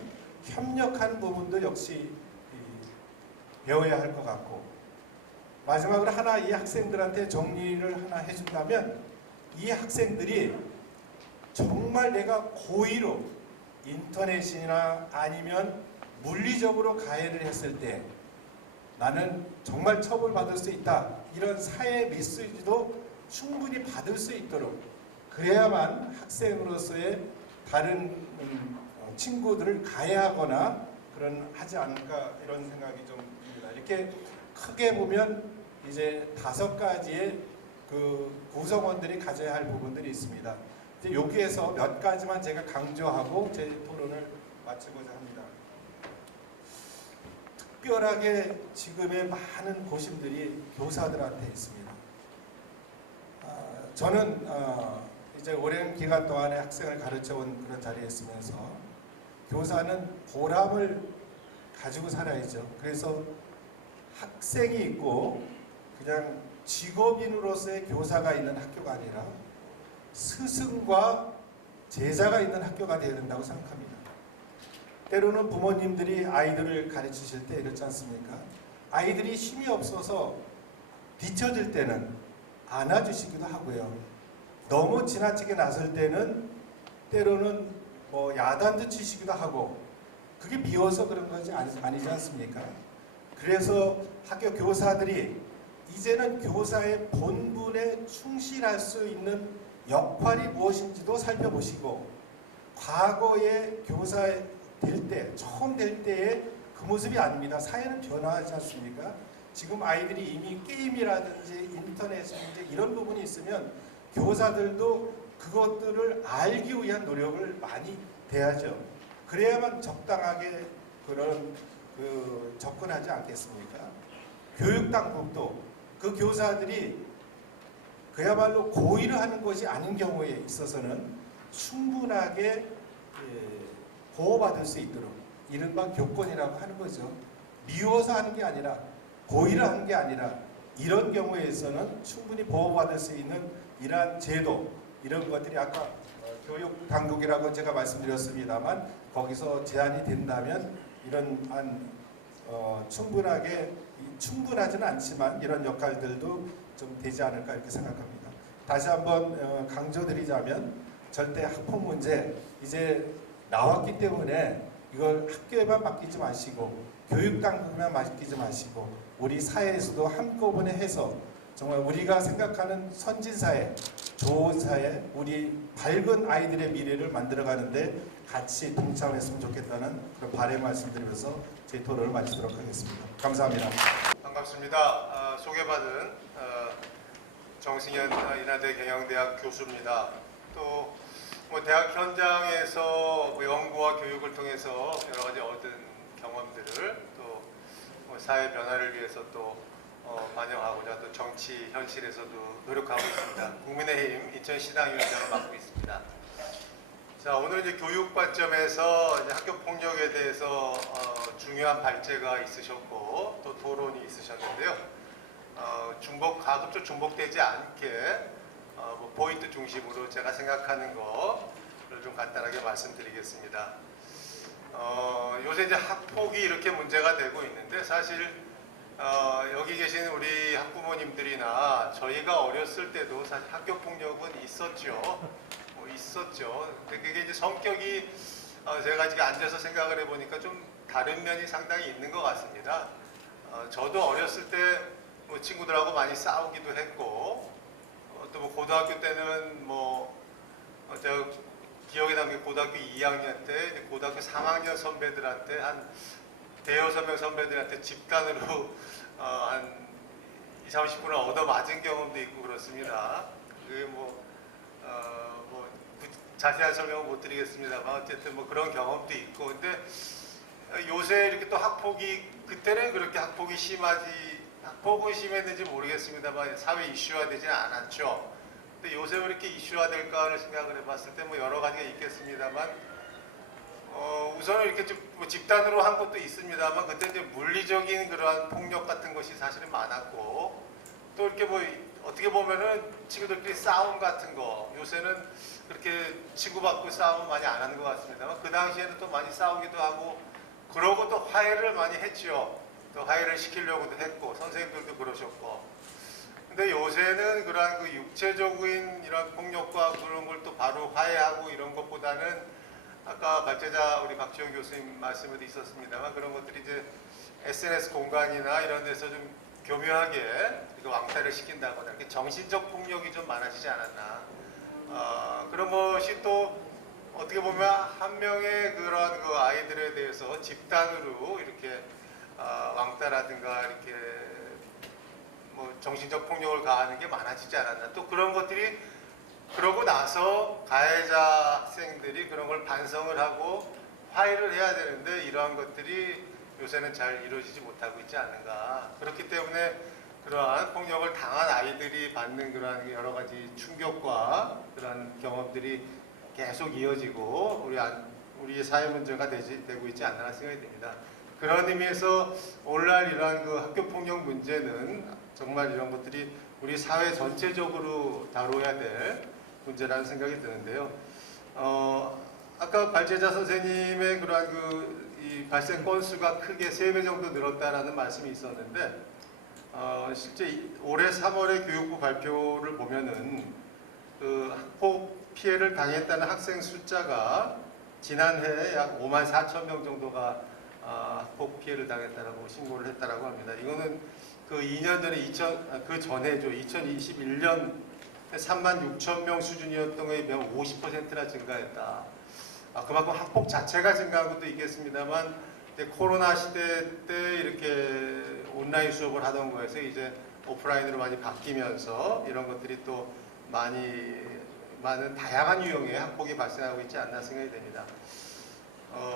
협력하는 부분도 역시 배워야 할 것 같고 마지막으로 하나 이 학생들한테 정리를 하나 해준다면 이 학생들이 정말 내가 고의로 인터넷이나 아니면 물리적으로 가해를 했을 때 나는 정말 처벌받을 수 있다. 이런 사회 메시지도 충분히 받을 수 있도록 그래야만 학생으로서의 다른 친구들을 가해하거나 그런 하지 않을까 이런 생각이 좀 듭니다. 이렇게 크게 보면 이제 5가지의 그 구성원들이 가져야 할 부분들이 있습니다. 이제 여기에서 몇 가지만 제가 강조하고 제 토론을 마치고자 합니다. 특별하게 지금의 많은 고심들이 교사들한테 있습니다. 저는 이제 오랜 기간 동안에 학생을 가르쳐온 그런 자리에 있으면서 교사는 보람을 가지고 살아야죠. 그래서 학생이 있고 그냥 직업인으로서의 교사가 있는 학교가 아니라 스승과 제자가 있는 학교가 되어야 된다고 생각합니다. 때로는 부모님들이 아이들을 가르치실 때 이렇지 않습니까? 아이들이 힘이 없어서 뒤처질 때는 안아주시기도 하고요. 너무 지나치게 나설 때는 때로는 뭐 야단도 치시기도 하고 그게 미워서 그런 것이 아니지 않습니까? 그래서 학교 교사들이 이제는 교사의 본분에 충실할 수 있는 역할이 무엇인지도 살펴보시고 과거에 교사 될 때, 처음 될 때의 그 모습이 아닙니다. 사회는 변화하지 않습니까? 지금 아이들이 이미 게임이라든지 인터넷이라든지 이런 부분이 있으면 교사들도 그것들을 알기 위한 노력을 많이 해야죠. 그래야만 적당하게 그런 접근하지 않겠습니까? 교육당국도 그 교사들이 그야말로 고의를 하는 것이 아닌 경우에 있어서는 충분하게 보호받을 수 있도록 이른바 교권이라고 하는 거죠. 미워서 하는 게 아니라 고의를 하는 게 아니라 이런 경우에서는 충분히 보호받을 수 있는 이러한 제도 이런 것들이 아까 교육당국이라고 제가 말씀드렸습니다만 거기서 제한이 된다면 이런 충분하지는 않지만 이런 역할들도 좀 되지 않을까 이렇게 생각합니다. 다시 한번 강조드리자면 절대 학폭 문제 이제 나왔기 때문에 이걸 학교에만 맡기지 마시고 교육당국에만 맡기지 마시고 우리 사회에서도 한꺼번에 해서 정말 우리가 생각하는 선진사회, 좋은 사회, 우리 밝은 아이들의 미래를 만들어가는데 같이 동참했으면 좋겠다는 그런 바람 말씀드리면서 제 토론을 마치도록 하겠습니다. 감사합니다. 반갑습니다. 소개받은 정승현 인하대 경영대학 교수입니다. 또 대학 현장에서 연구와 교육을 통해서 여러 가지 얻은 경험들을 또 사회 변화를 위해서 또 반영하고자 또 정치 현실에서도 노력하고 있습니다. 국민의힘 인천시당위원장을 맡고 있습니다. 자, 오늘 이제 교육 관점에서 이제 학교 폭력에 대해서 중요한 발제가 있으셨고 또 토론이 있으셨는데요. 가급적 중복되지 않게 포인트 중심으로 제가 생각하는 거를 좀 간단하게 말씀드리겠습니다. 요새 이제 학폭이 이렇게 문제가 되고 있는데 사실 여기 계신 우리 학부모님들이나 저희가 어렸을 때도 사실 학교 폭력은 있었죠. 근데 그게 이제 성격이 제가 지금 앉아서 생각을 해보니까 좀 다른 면이 상당히 있는 것 같습니다. 저도 어렸을 때 친구들하고 많이 싸우기도 했고 또 고등학교 때는 제가 기억에 남는 고등학교 2학년 때 고등학교 3학년 선배들한테 한 대여섯 명 선배들한테 집단으로 한 20-30분을 얻어맞은 경험도 있고 그렇습니다. 그게 자세한 설명은 못 드리겠습니다만 어쨌든 그런 경험도 있고 근데 요새 이렇게 또 그때는 그렇게 학폭은 심했는지 모르겠습니다만 사회 이슈화 되지는 않았죠. 근데 요새 왜 이렇게 이슈화 될까를 생각을 해봤을 때 여러 가지가 있겠습니다만 우선은 이렇게 좀 집단으로 한 것도 있습니다만 그때 이제 물리적인 그러한 폭력 같은 것이 사실은 많았고 또 이렇게 어떻게 보면은 친구들끼리 싸움 같은 거 요새는 그렇게 친구받고 싸움 많이 안 하는 것 같습니다만 그 당시에는 또 많이 싸우기도 하고 그러고 또 화해를 많이 했죠. 또 화해를 시키려고도 했고 선생님들도 그러셨고 근데 요새는 그러한 육체적인 이런 폭력과 그런 걸 또 바로 화해하고 이런 것보다는 아까 발제자 우리 박지원 교수님 말씀에도 있었습니다만 그런 것들이 이제 SNS 공간이나 이런 데서 좀 교묘하게 왕따를 시킨다거나 이렇게 정신적 폭력이 좀 많아지지 않았나. 그런 것이 또 어떻게 보면 한 명의 그런 아이들에 대해서 집단으로 이렇게 왕따라든가 이렇게 정신적 폭력을 가하는 게 많아지지 않았나. 또 그런 것들이 그러고 나서 가해자 학생들이 그런 걸 반성을 하고 화해를 해야 되는데 이러한 것들이 요새는 잘 이루어지지 못하고 있지 않는가. 그렇기 때문에 그러한 폭력을 당한 아이들이 받는 그러한 여러 가지 충격과 그러한 경험들이 계속 이어지고 우리 사회 문제가 되고 있지 않나 생각이 듭니다. 그런 의미에서 오늘날 이러한 학교 폭력 문제는 정말 이런 것들이 우리 사회 전체적으로 다뤄야 될 문제라는 생각이 드는데요. 아까 발제자 선생님의 그러한 이 발생 건수가 크게 3배 정도 늘었다라는 말씀이 있었는데 실제 올해 3월에 교육부 발표를 보면은 학폭 피해를 당했다는 학생 숫자가 지난해에 약 54,000명 정도가 학폭 피해를 당했다라고 신고를 했다라고 합니다. 이거는 그 2년 전에 그 전에죠. 2021년 36,000명 수준이었던 거에 비하면 50%나 증가했다. 그만큼 학폭 자체가 증가한 것도 있겠습니다만 코로나 시대 때 이렇게 온라인 수업을 하던 거에서 이제 오프라인으로 많이 바뀌면서 이런 것들이 또 많은 다양한 유형의 학폭이 발생하고 있지 않나 생각이 됩니다.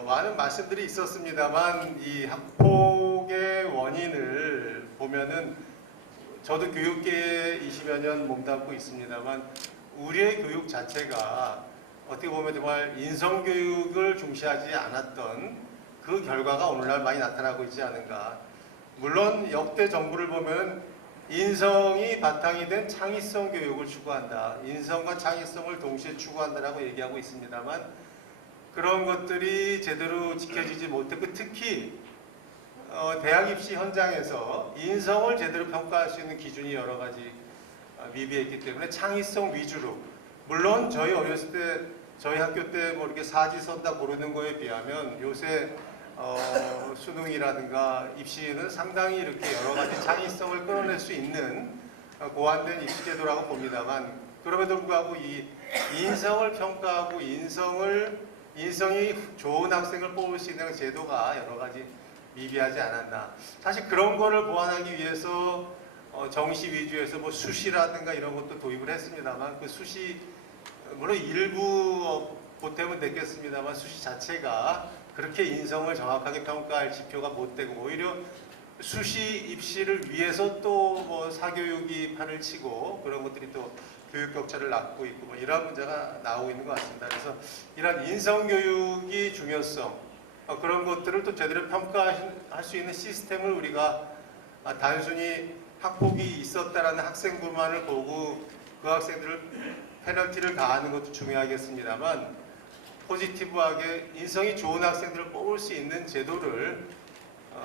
많은 말씀들이 있었습니다만 이 학폭의 원인을 보면은 저도 교육계에 20여 년 몸담고 있습니다만 우리의 교육 자체가 어떻게 보면 정말 인성교육을 중시하지 않았던 그 결과가 오늘날 많이 나타나고 있지 않은가. 물론 역대 정부를 보면 인성이 바탕이 된 창의성 교육을 추구한다. 인성과 창의성을 동시에 추구한다라고 얘기하고 있습니다만 그런 것들이 제대로 지켜지지 못했고 특히 대학 입시 현장에서 인성을 제대로 평가할 수 있는 기준이 여러 가지 미비했기 때문에 창의성 위주로 물론 저희 어렸을 때 저희 학교 때 뭐 이렇게 사지선다 고르는 거에 비하면 요새 수능이라든가 입시는 상당히 이렇게 여러 가지 창의성을 끌어낼 수 있는 고안된 입시 제도라고 봅니다만 그럼에도 불구하고 이 인성을 평가하고 인성이 좋은 학생을 뽑을 수 있는 제도가 여러 가지 미비하지 않았나. 사실 그런 거를 보완하기 위해서 정시 위주에서 뭐 수시라든가 이런 것도 도입을 했습니다만 그 수시 물론 일부 보탬은 됐겠습니다만 수시 자체가 그렇게 인성을 정확하게 평가할 지표가 못 되고 오히려 수시 입시를 위해서 또 뭐 사교육이 판을 치고 그런 것들이 또 교육 격차를 낳고 있고 뭐 이런 문제가 나오고 있는 것 같습니다. 그래서 이런 인성 교육이 중요성 그런 것들을 또 제대로 평가할 수 있는 시스템을 우리가 단순히 학폭이 있었다라는 학생부만을 보고 그 학생들을 페널티를 가하는 것도 중요하겠습니다만 포지티브하게 인성이 좋은 학생들을 뽑을 수 있는 제도를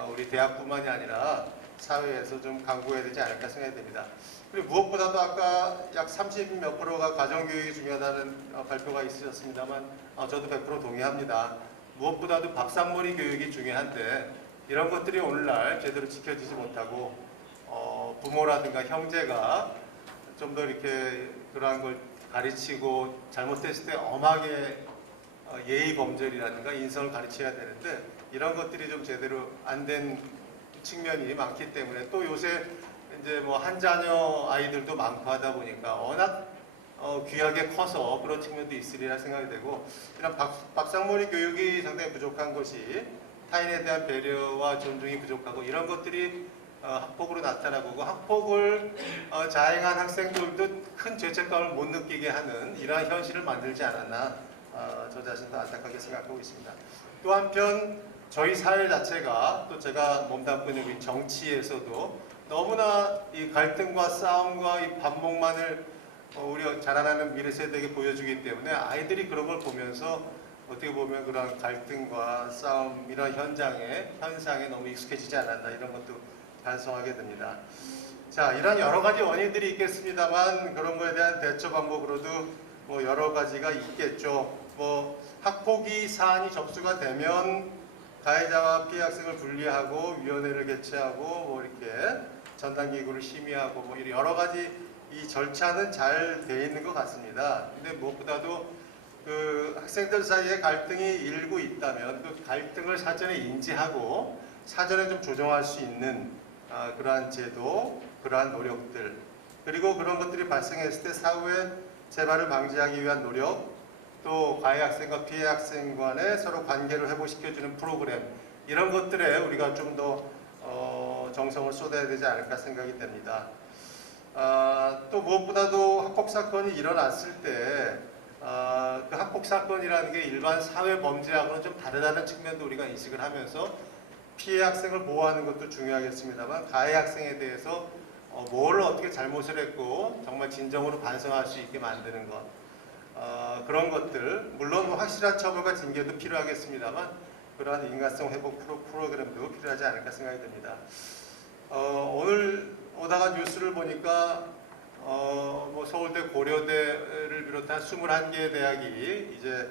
우리 대학뿐만이 아니라 사회에서 좀 강구해야 되지 않을까 생각이 됩니다. 그리고 무엇보다도 아까 약 30몇 %가 가정교육이 중요하다는 발표가 있으셨습니다만 저도 100% 동의합니다. 무엇보다도 밥상머리 교육이 중요한데 이런 것들이 오늘날 제대로 지켜지지 못하고 부모라든가 형제가 좀 더 이렇게 그러한 걸 가르치고 잘못됐을 때 엄하게 예의 범절이라든가 인성을 가르쳐야 되는데 이런 것들이 좀 제대로 안 된 측면이 많기 때문에 또 요새 이제 뭐 한 자녀 아이들도 많고 하다 보니까 워낙 귀하게 커서 그런 측면도 있으리라 생각이 되고 이런 밥상머리 교육이 상당히 부족한 것이 타인에 대한 배려와 존중이 부족하고 이런 것들이 학폭으로 나타나고 학폭을 자행한 학생들도 큰 죄책감을 못 느끼게 하는 이러한 현실을 만들지 않았나 저 자신도 안타깝게 생각하고 있습니다. 또 한편 저희 사회 자체가 또 제가 몸담고 있는 우리 정치에서도 너무나 이 갈등과 싸움과 이 반목만을 우리 자라나는 미래 세대에게 보여주기 때문에 아이들이 그런 걸 보면서 어떻게 보면 그런 갈등과 싸움 이런 현상에 너무 익숙해지지 않았나 이런 것도 반성하게 됩니다. 자, 이런 여러 가지 원인들이 있겠습니다만 그런 거에 대한 대처 방법으로도 뭐 여러 가지가 있겠죠. 뭐 학폭위 사안이 접수가 되면 가해자와 피해 학생을 분리하고 위원회를 개최하고 뭐 이렇게 전담기구를 심의하고 뭐 이런 여러 가지 이 절차는 잘 돼 있는 것 같습니다. 근데 무엇보다도 그 학생들 사이에 갈등이 일고 있다면 그 갈등을 사전에 인지하고 사전에 좀 조정할 수 있는 그러한 제도, 그러한 노력들 그리고 그런 것들이 발생했을 때 사후에 재발을 방지하기 위한 노력 또 가해 학생과 피해 학생 간의 서로 관계를 회복시켜주는 프로그램 이런 것들에 우리가 좀 더 정성을 쏟아야 되지 않을까 생각이 됩니다. 또 무엇보다도 학폭 사건이 일어났을 때 그 학폭 사건이라는 게 일반 사회 범죄하고는 좀 다르다는 측면도 우리가 인식을 하면서 피해 학생을 보호하는 것도 중요하겠습니다만 가해 학생에 대해서 뭘 어떻게 잘못을 했고 정말 진정으로 반성할 수 있게 만드는 것 그런 것들 물론 뭐 확실한 처벌과 징계도 필요하겠습니다만 그러한 인간성 회복 프로그램도 필요하지 않을까 생각이 됩니다. 오늘 오다가 뉴스를 보니까 뭐 서울대 고려대를 비롯한 21개의 대학이 이제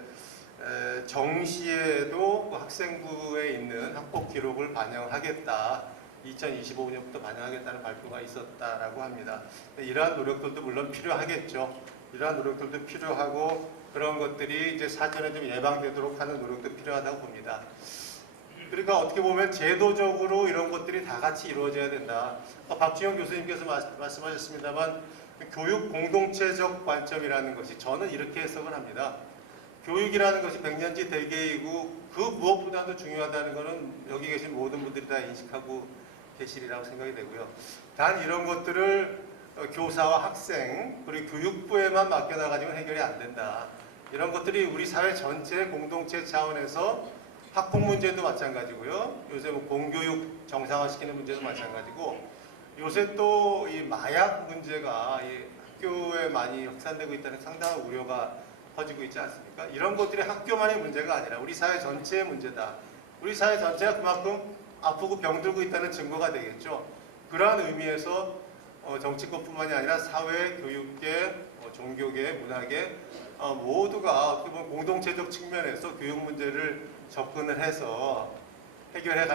정시에도 그 학생부에 있는 학폭 기록을 반영하겠다. 2025년부터 반영하겠다는 발표가 있었다라고 합니다. 이러한 노력들도 물론 필요하겠죠. 이러한 노력들도 필요하고 그런 것들이 이제 사전에 좀 예방되도록 하는 노력도 필요하다고 봅니다. 그러니까 어떻게 보면 제도적으로 이런 것들이 다 같이 이루어져야 된다. 박주영 교수님께서 말씀하셨습니다만 교육 공동체적 관점이라는 것이 저는 이렇게 해석을 합니다. 교육이라는 것이 백년지 대계이고 그 무엇보다도 중요하다는 것은 여기 계신 모든 분들이 다 인식하고 계시리라고 생각이 되고요. 단 이런 것들을 교사와 학생 그리고 교육부에만 맡겨놔가지고 해결이 안 된다. 이런 것들이 우리 사회 전체 공동체 차원에서 학폭 문제도 마찬가지고요. 요새 뭐 공교육 정상화시키는 문제도 마찬가지고 요새 또 이 마약 문제가 이 학교에 많이 확산되고 있다는 상당한 우려가 퍼지고 있지 않습니까? 이런 것들이 학교만의 문제가 아니라 우리 사회 전체의 문제다. 우리 사회 전체가 그만큼 아프고 병들고 있다는 증거가 되겠죠. 그러한 의미에서 정치권뿐만이 아니라 사회, 교육계, 종교계, 문화계 모두가 어떻게 보면 공동체적 측면에서 교육 문제를 접근을 해서 해결해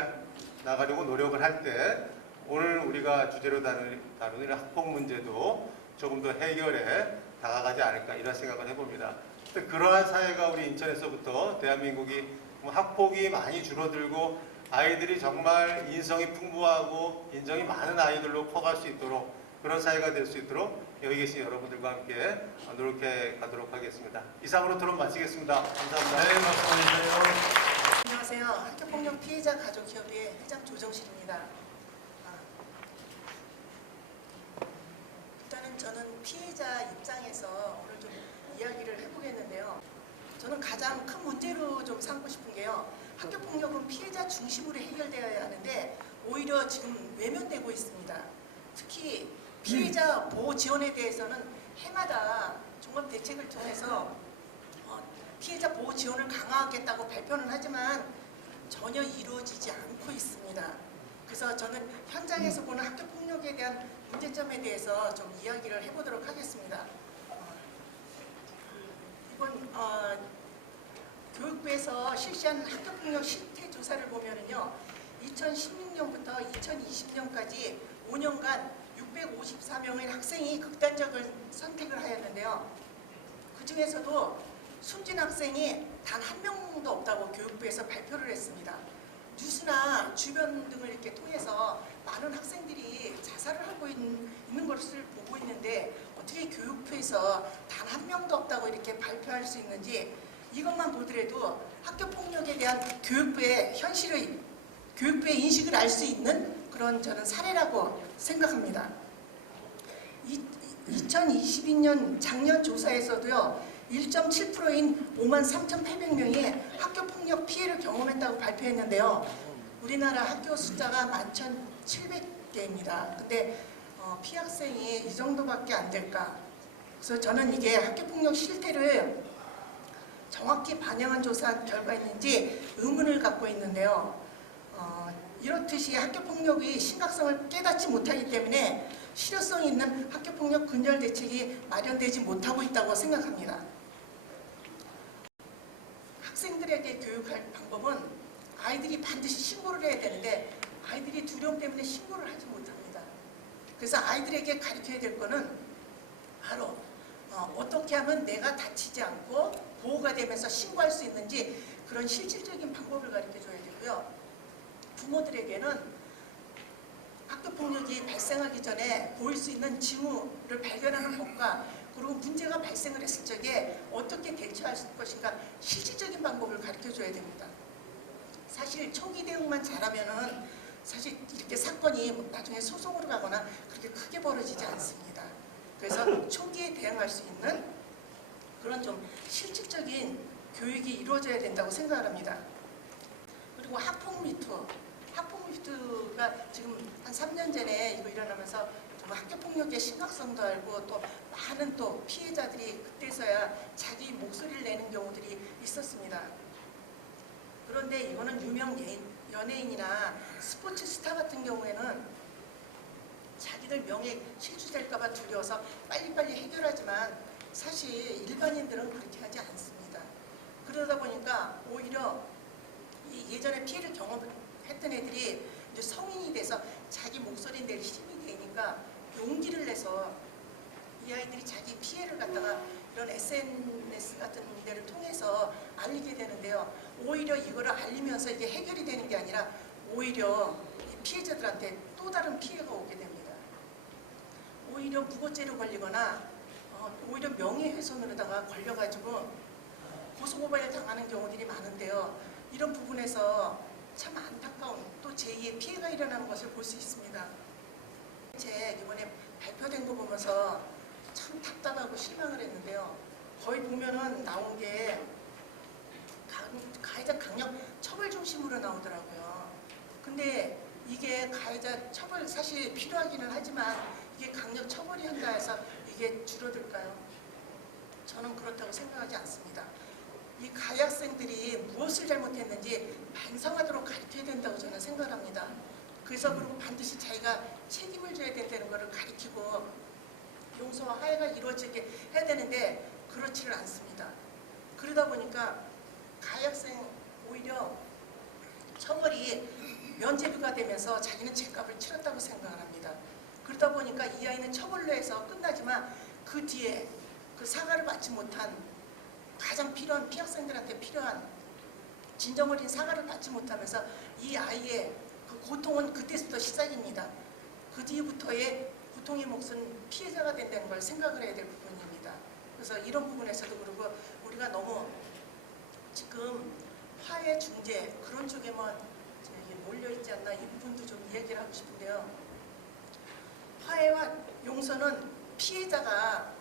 나가려고 노력을 할 때 오늘 우리가 주제로 다루는 학폭 문제도 조금 더 해결에 다가가지 않을까 이런 생각을 해봅니다. 그러한 사회가 우리 인천에서부터 대한민국이 학폭이 많이 줄어들고 아이들이 정말 인성이 풍부하고 인정이 많은 아이들로 커갈 수 있도록 그런 사회가 될 수 있도록 여기 계신 여러분들과 함께 노력해 가도록 하겠습니다. 이상으로 토론 마치겠습니다. 감사합니다. 네, 말씀해주세요. 안녕하세요. 학교폭력 피해자 가족협의회 회장 조정실입니다. 일단은 저는 피해자 입장에서 오늘 좀 이야기를 해보겠는데요. 저는 가장 큰 문제로 좀 삼고 싶은 게요. 학교폭력은 피해자 중심으로 해결되어야 하는데 오히려 지금 외면되고 있습니다. 특히 피해자 보호 지원에 대해서는 해마다 종합 대책을 통해서 피해자 보호 지원을 강화하겠다고 발표는 하지만 전혀 이루어지지 않고 있습니다. 그래서 저는 현장에서 보는 학교폭력에 대한 문제점에 대해서 좀 이야기를 해보도록 하겠습니다. 이번 교육부에서 실시한 학교폭력 실태 조사를 보면은요, 2016년부터 2020년까지 5년간 654명의 학생이 극단적인 선택을 하였는데요. 그 중에서도 숨진 학생이 단 한 명도 없다고 교육부에서 발표를 했습니다. 뉴스나 주변 등을 이렇게 통해서 많은 학생들이 자살을 하고 있는 것을 보고 있는데 어떻게 교육부에서 단 한 명도 없다고 이렇게 발표할 수 있는지 이것만 보더라도 학교폭력에 대한 교육부의 현실의 교육부의 인식을 알 수 있는 그런 저는 사례라고 생각합니다. 2022년 작년 조사에서도요. 1.7%인 53,800명이 학교폭력 피해를 경험했다고 발표했는데요. 우리나라 학교 숫자가 11,700개입니다. 근데 피학생이 이 정도밖에 안 될까? 그래서 저는 이게 학교폭력 실태를 정확히 반영한 조사 결과인지 의문을 갖고 있는데요. 이렇듯이 학교폭력의 심각성을 깨닫지 못하기 때문에 실효성 있는 학교폭력 근절 대책이 마련되지 못하고 있다고 생각합니다. 학생들에게 교육할 방법은 아이들이 반드시 신고를 해야 되는데 아이들이 두려움 때문에 신고를 하지 못합니다. 그래서 아이들에게 가르쳐야 될 거는 바로 어떻게 하면 내가 다치지 않고 보호가 되면서 신고할 수 있는지 그런 실질적인 방법을 가르쳐줘야 되고요. 부모들에게는 학교폭력이 발생하기 전에 보일 수 있는 징후를 발견하는 법과 그리고 문제가 발생을 했을 적에 어떻게 대처할 것인가 실질적인 방법을 가르쳐줘야 됩니다. 사실 초기 대응만 잘하면은 사실 이렇게 사건이 나중에 소송으로 가거나 그렇게 크게 벌어지지 않습니다. 그래서 초기에 대응할 수 있는 그런 좀 실질적인 교육이 이루어져야 된다고 생각을 합니다. 그리고 학폭 미투. 학폭 미투가 지금 한 3년 전에 이거 일어나면서 정말 학교폭력의 심각성도 알고 또 많은 또 피해자들이 그때서야 자기 목소리를 내는 경우들이 있었습니다. 그런데 이거는 유명 연예인이나 스포츠 스타 같은 경우에는 자기들 명예 실추될까봐 두려워서 빨리빨리 해결하지만 사실 일반인들은 그렇게 하지 않습니다. 그러다 보니까 오히려 이 예전에 피해를 경험했던 애들이 이제 성인이 돼서 자기 목소리 낼 힘이 되니까 용기를 내서 이 아이들이 자기 피해를 갖다가 이런 SNS 같은 데를 통해서 알리게 되는데요. 오히려 이거를 알리면서 이게 해결이 되는 게 아니라 오히려 이 피해자들한테 또 다른 피해가 오게 됩니다. 오히려 무고죄로 걸리거나 오히려 명예훼손으로다가 걸려가지고 고소고발 당하는 경우들이 많은데요. 이런 부분에서 참 안타까운 또 제2의 피해가 일어나는 것을 볼 수 있습니다. 제 이번에 발표된 거 보면서 참 답답하고 실망을 했는데요. 거의 보면은 나온 게 가해자 강력 처벌 중심으로 나오더라고요. 근데 이게 가해자 처벌 사실 필요하기는 하지만 이게 강력 처벌이 한다 해서 이게 줄어들까요? 저는 그렇다고 생각하지 않습니다. 이 가해 학생들이 무엇을 잘못했는지 반성하도록 가르쳐야 된다고 저는 생각합니다. 그래서 그리고 반드시 자기가 책임을 져야 된다는 것을 가르치고 용서와 화해가 이루어지게 해야 되는데 그렇지를 않습니다. 그러다 보니까 가해 학생 오히려 처벌이 면제부가 되면서 자기는 죄값을 치렀다고 생각을 합니다. 그러다 보니까 이 아이는 처벌로 해서 끝나지만 그 뒤에 그 사과를 받지 못한 가장 필요한 피학생들한테 필요한 진정 어린 사과를 받지 못하면서 이 아이의 그 고통은 그때부터 시작입니다. 그 뒤부터의 고통의 몫은 피해자가 된다는 걸 생각을 해야 될 부분입니다. 그래서 이런 부분에서도 그리고 우리가 너무 지금 화해 중재 그런 쪽에만 몰려있지 않나 이 부분도 좀 얘기를 하고 싶은데요. 화해와 용서는 피해자가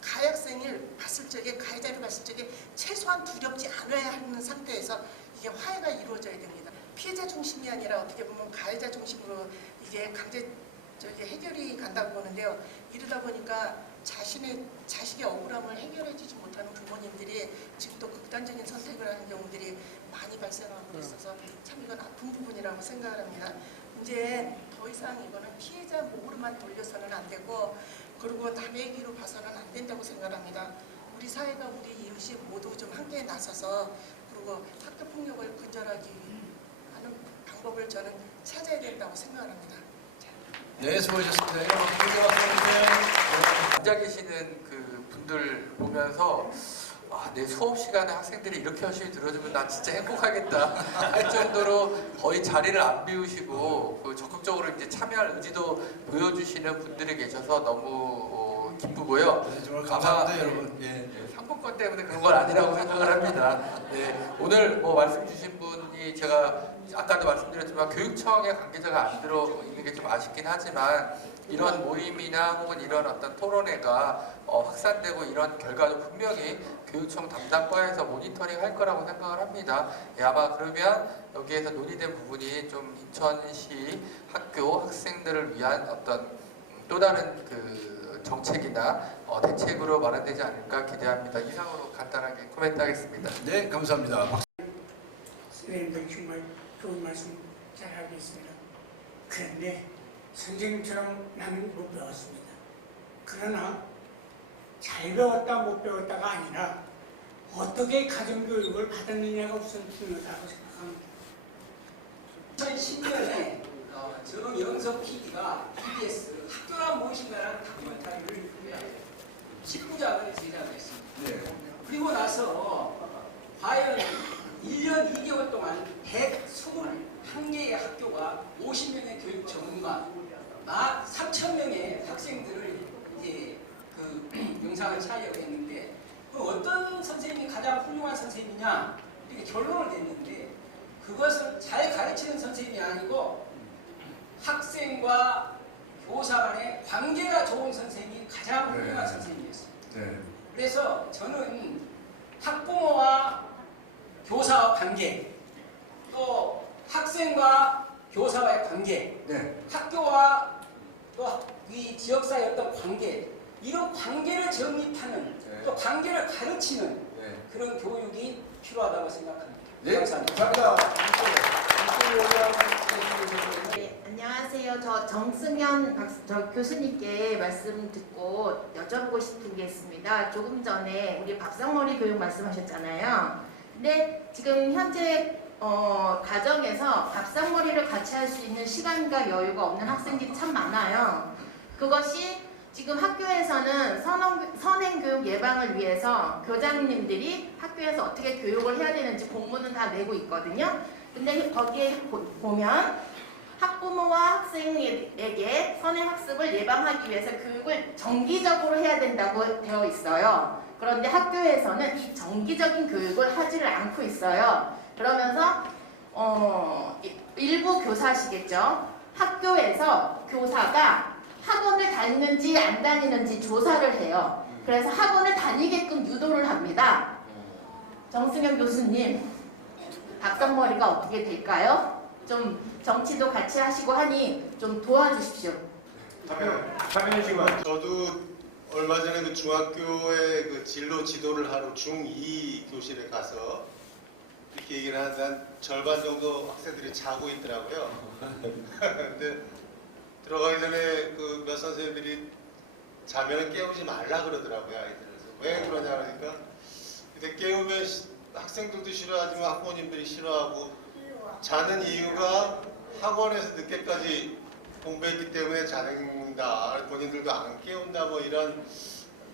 가해 학생을 봤을 적에 가해자를 봤을 적에 최소한 두렵지 않아야 하는 상태에서 이게 화해가 이루어져야 됩니다. 피해자 중심이 아니라 어떻게 보면 가해자 중심으로 이게 해결이 간다고 보는데요. 이러다 보니까 자식의 억울함을 해결해주지 못하는 부모님들이 지금 또 극단적인 선택을 하는 경우들이 많이 발생하고 있어서 참 이건 아픈 부분이라고 생각을 합니다. 이제 더 이상 이거는 피해자 목으로만 돌려서는 안 되고 그리고 남의 얘기로 봐서는 안 된다고 생각합니다. 우리 사회가 우리 이웃이 모두 좀 함께 나서서 그리고 학교 폭력을 근절하기 하는 방법을 저는 찾아야 된다고 생각합니다. 네, 수고하셨습니다. 앉아 계시는 그 분들 보면서 내 수업 시간에 학생들이 이렇게 열심히 들어주면 나 진짜 행복하겠다 할 정도로 거의 자리를 안 비우시고 그 적극적으로 이제 참여할 의지도 보여주시는 분들이 계셔서 너무 기쁘고요. 네, 정말 감사합니다, 여러분. 예, 상품권 때문에 그런 건 아니라고 생각을 합니다. 네, 오늘 말씀 주신 분이 제가 아까도 말씀드렸지만 교육청의 관계자가 안 들어있는 게 좀 아쉽긴 하지만 이런 모임이나 혹은 이런 어떤 토론회가 확산되고 이런 결과도 분명히 교육청 담당과에서 모니터링 할 거라고 생각을 합니다. 예, 아마 그러면 여기에서 논의된 부분이 좀 인천시 학교 학생들을 위한 어떤 또 다른 그 정책이나 대책으로 마련되지 않을까 기대합니다. 이상으로 간단하게 코멘트하겠습니다. 네, 감사합니다. 선생님들 정말 좋은 말씀 잘하고 있습니다. 그런데 선생님처럼 나는 못 배웠습니다. 그러나 잘 배웠다 못 배웠다가 아니라 어떻게 가정교육을 받았느냐가 우선 중요하다고 생각합니다. 2010년에 정영석 PD가 TBS 학교란 무엇인가라는 다큐멘터리를 19장을 제작했습니다. 네. 그리고 나서 과연 1년 2개월 동안 121개의 학교가 50명의 교육 전문가 3,000명의 학생들을 이제 그 영상을 촬영했는데 어떤 선생님이 가장 훌륭한 선생님이냐 이렇게 결론을 냈는데 그것은 잘 가르치는 선생님이 아니고 학생과 교사 간의 관계가 좋은 선생님이 가장 훌륭한 선생님이었습니다. 네. 그래서 저는 학부모와 교사와 관계, 또 학생과 교사와의 관계, 네. 학교와 또 이 지역사회의 어떤 관계, 이런 관계를 정립하는 또 관계를 가르치는 그런 교육이 필요하다고 생각합니다. 네, 감사합니다. 네, 안녕하세요. 저 정승현 교수님께 말씀 듣고 여쭤보고 싶은 게 있습니다. 조금 전에 우리 밥상머리 교육 말씀하셨잖아요. 근데 지금 현재 가정에서 밥상머리를 같이 할 수 있는 시간과 여유가 없는 학생들이 참 많아요. 그것이 지금 학교에서는 선행교육 예방을 위해서 교장님들이 학교에서 어떻게 교육을 해야 되는지 공문은 다 내고 있거든요. 근데 거기에 보면 학부모와 학생에게 선행학습을 예방하기 위해서 교육을 정기적으로 해야 된다고 되어 있어요. 그런데 학교에서는 이 정기적인 교육을 하지를 않고 있어요. 그러면서 일부 교사시겠죠. 학교에서 교사가 학원을 다니는지 안 다니는지 조사를 해요. 그래서 학원을 다니게끔 유도를 합니다. 정승현 교수님, 밥상머리가 어떻게 될까요? 좀 정치도 같이 하시고 하니 좀 도와주십시오. 저도 얼마 전에 그 중학교의 그 진로 지도를 하러 중2 교실에 가서 이렇게 얘기를 하는데 한 절반 정도 학생들이 자고 있더라고요. 근데 들어가기 전에 그 몇 선생님들이 자면 깨우지 말라 그러더라고요, 아이들을. 왜 그러냐 그러니까 근데 깨우면 학생들도 싫어하지만 학부모님들이 싫어하고 자는 이유가 학원에서 늦게까지 공부했기 때문에 자는다. 본인들도 안 깨운다. 뭐 이런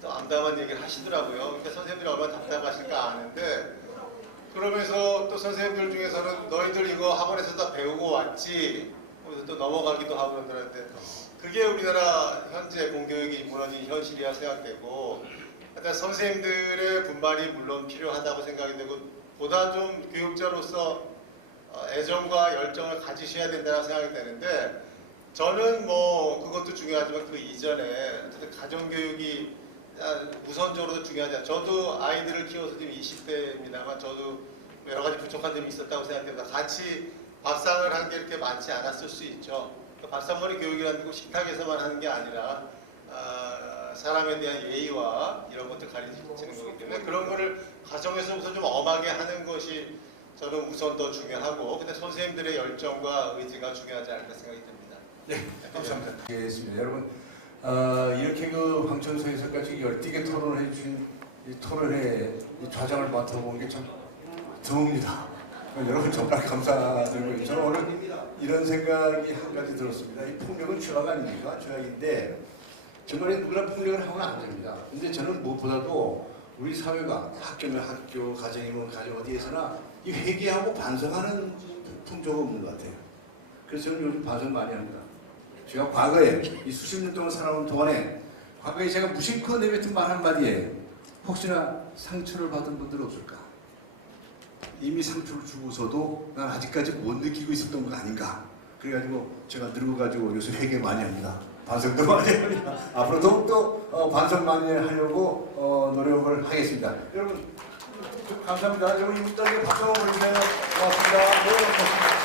또 암담한 얘기를 하시더라고요. 그러니까 선생님들이 얼마나 답답하실까 아는데 그러면서 또 선생님들 중에서는 너희들 이거 학원에서 다 배우고 왔지. 그래서 또 넘어가기도 하고 그러는데 그게 우리나라 현재 공교육이 무너진 현실이라 생각되고 일단 선생님들의 분발이 물론 필요하다고 생각이 되고 보다 좀 교육자로서 애정과 열정을 가지셔야 된다고 생각이 되는데 저는 뭐 그것도 중요하지만 그 이전에 어쨌든 가정교육이 우선적으로 중요하지. 저도 아이들을 키워서 지금 20대입니다만 저도 여러 가지 부족한 점이 있었다고 생각합니다. 같이 밥상을 한 게 이렇게 많지 않았을 수 있죠. 밥상머리 교육이라는 거 식탁에서만 하는 게 아니라 사람에 대한 예의와 이런 것들 가르치는 거기 때문에 그런 거를 가정에서부터 좀 엄하게 하는 것이 저는 우선 더 중요하고 근데 선생님들의 열정과 의지가 중요하지 않을까 생각이 듭니다. 네, 감사합니다. 알겠습니다. 여러분 이렇게 그 방청소에서까지 열띠게 토론을 해주신 이 토론회 이 좌장을 맡아본 게 참 드뭅니다. 여러분 정말 감사드리고 저는 오늘 이런 생각이 한 가지 들었습니다. 이 폭력은 죄악 아닙니까? 죄악인데 정말 누구나 폭력을 하고는 안 됩니다. 근데 저는 무엇보다도 우리 사회가 학교면 학교, 가정이면 가정 어디에서나 이 회개하고 반성하는 풍조가 없는 것 같아요. 그래서 저는 요즘 반성 많이 합니다. 제가 과거에 이 수십 년 동안 살아온 동안에 과거에 제가 무심코 내뱉은 말 한마디에 혹시나 상처를 받은 분들 없을까? 이미 상처를 주고서도 난 아직까지 못 느끼고 있었던 것 아닌가? 그래가지고 제가 늙어가지고 요새 회개 많이 합니다. 반성도 많이 합니다. 앞으로 더욱더 반성 많이 하려고 노력을 하겠습니다. 여러분 감사합니다. 여러분 이분들에게 박수 한번 보내주세요. 고맙습니다. 네, 고맙습니다.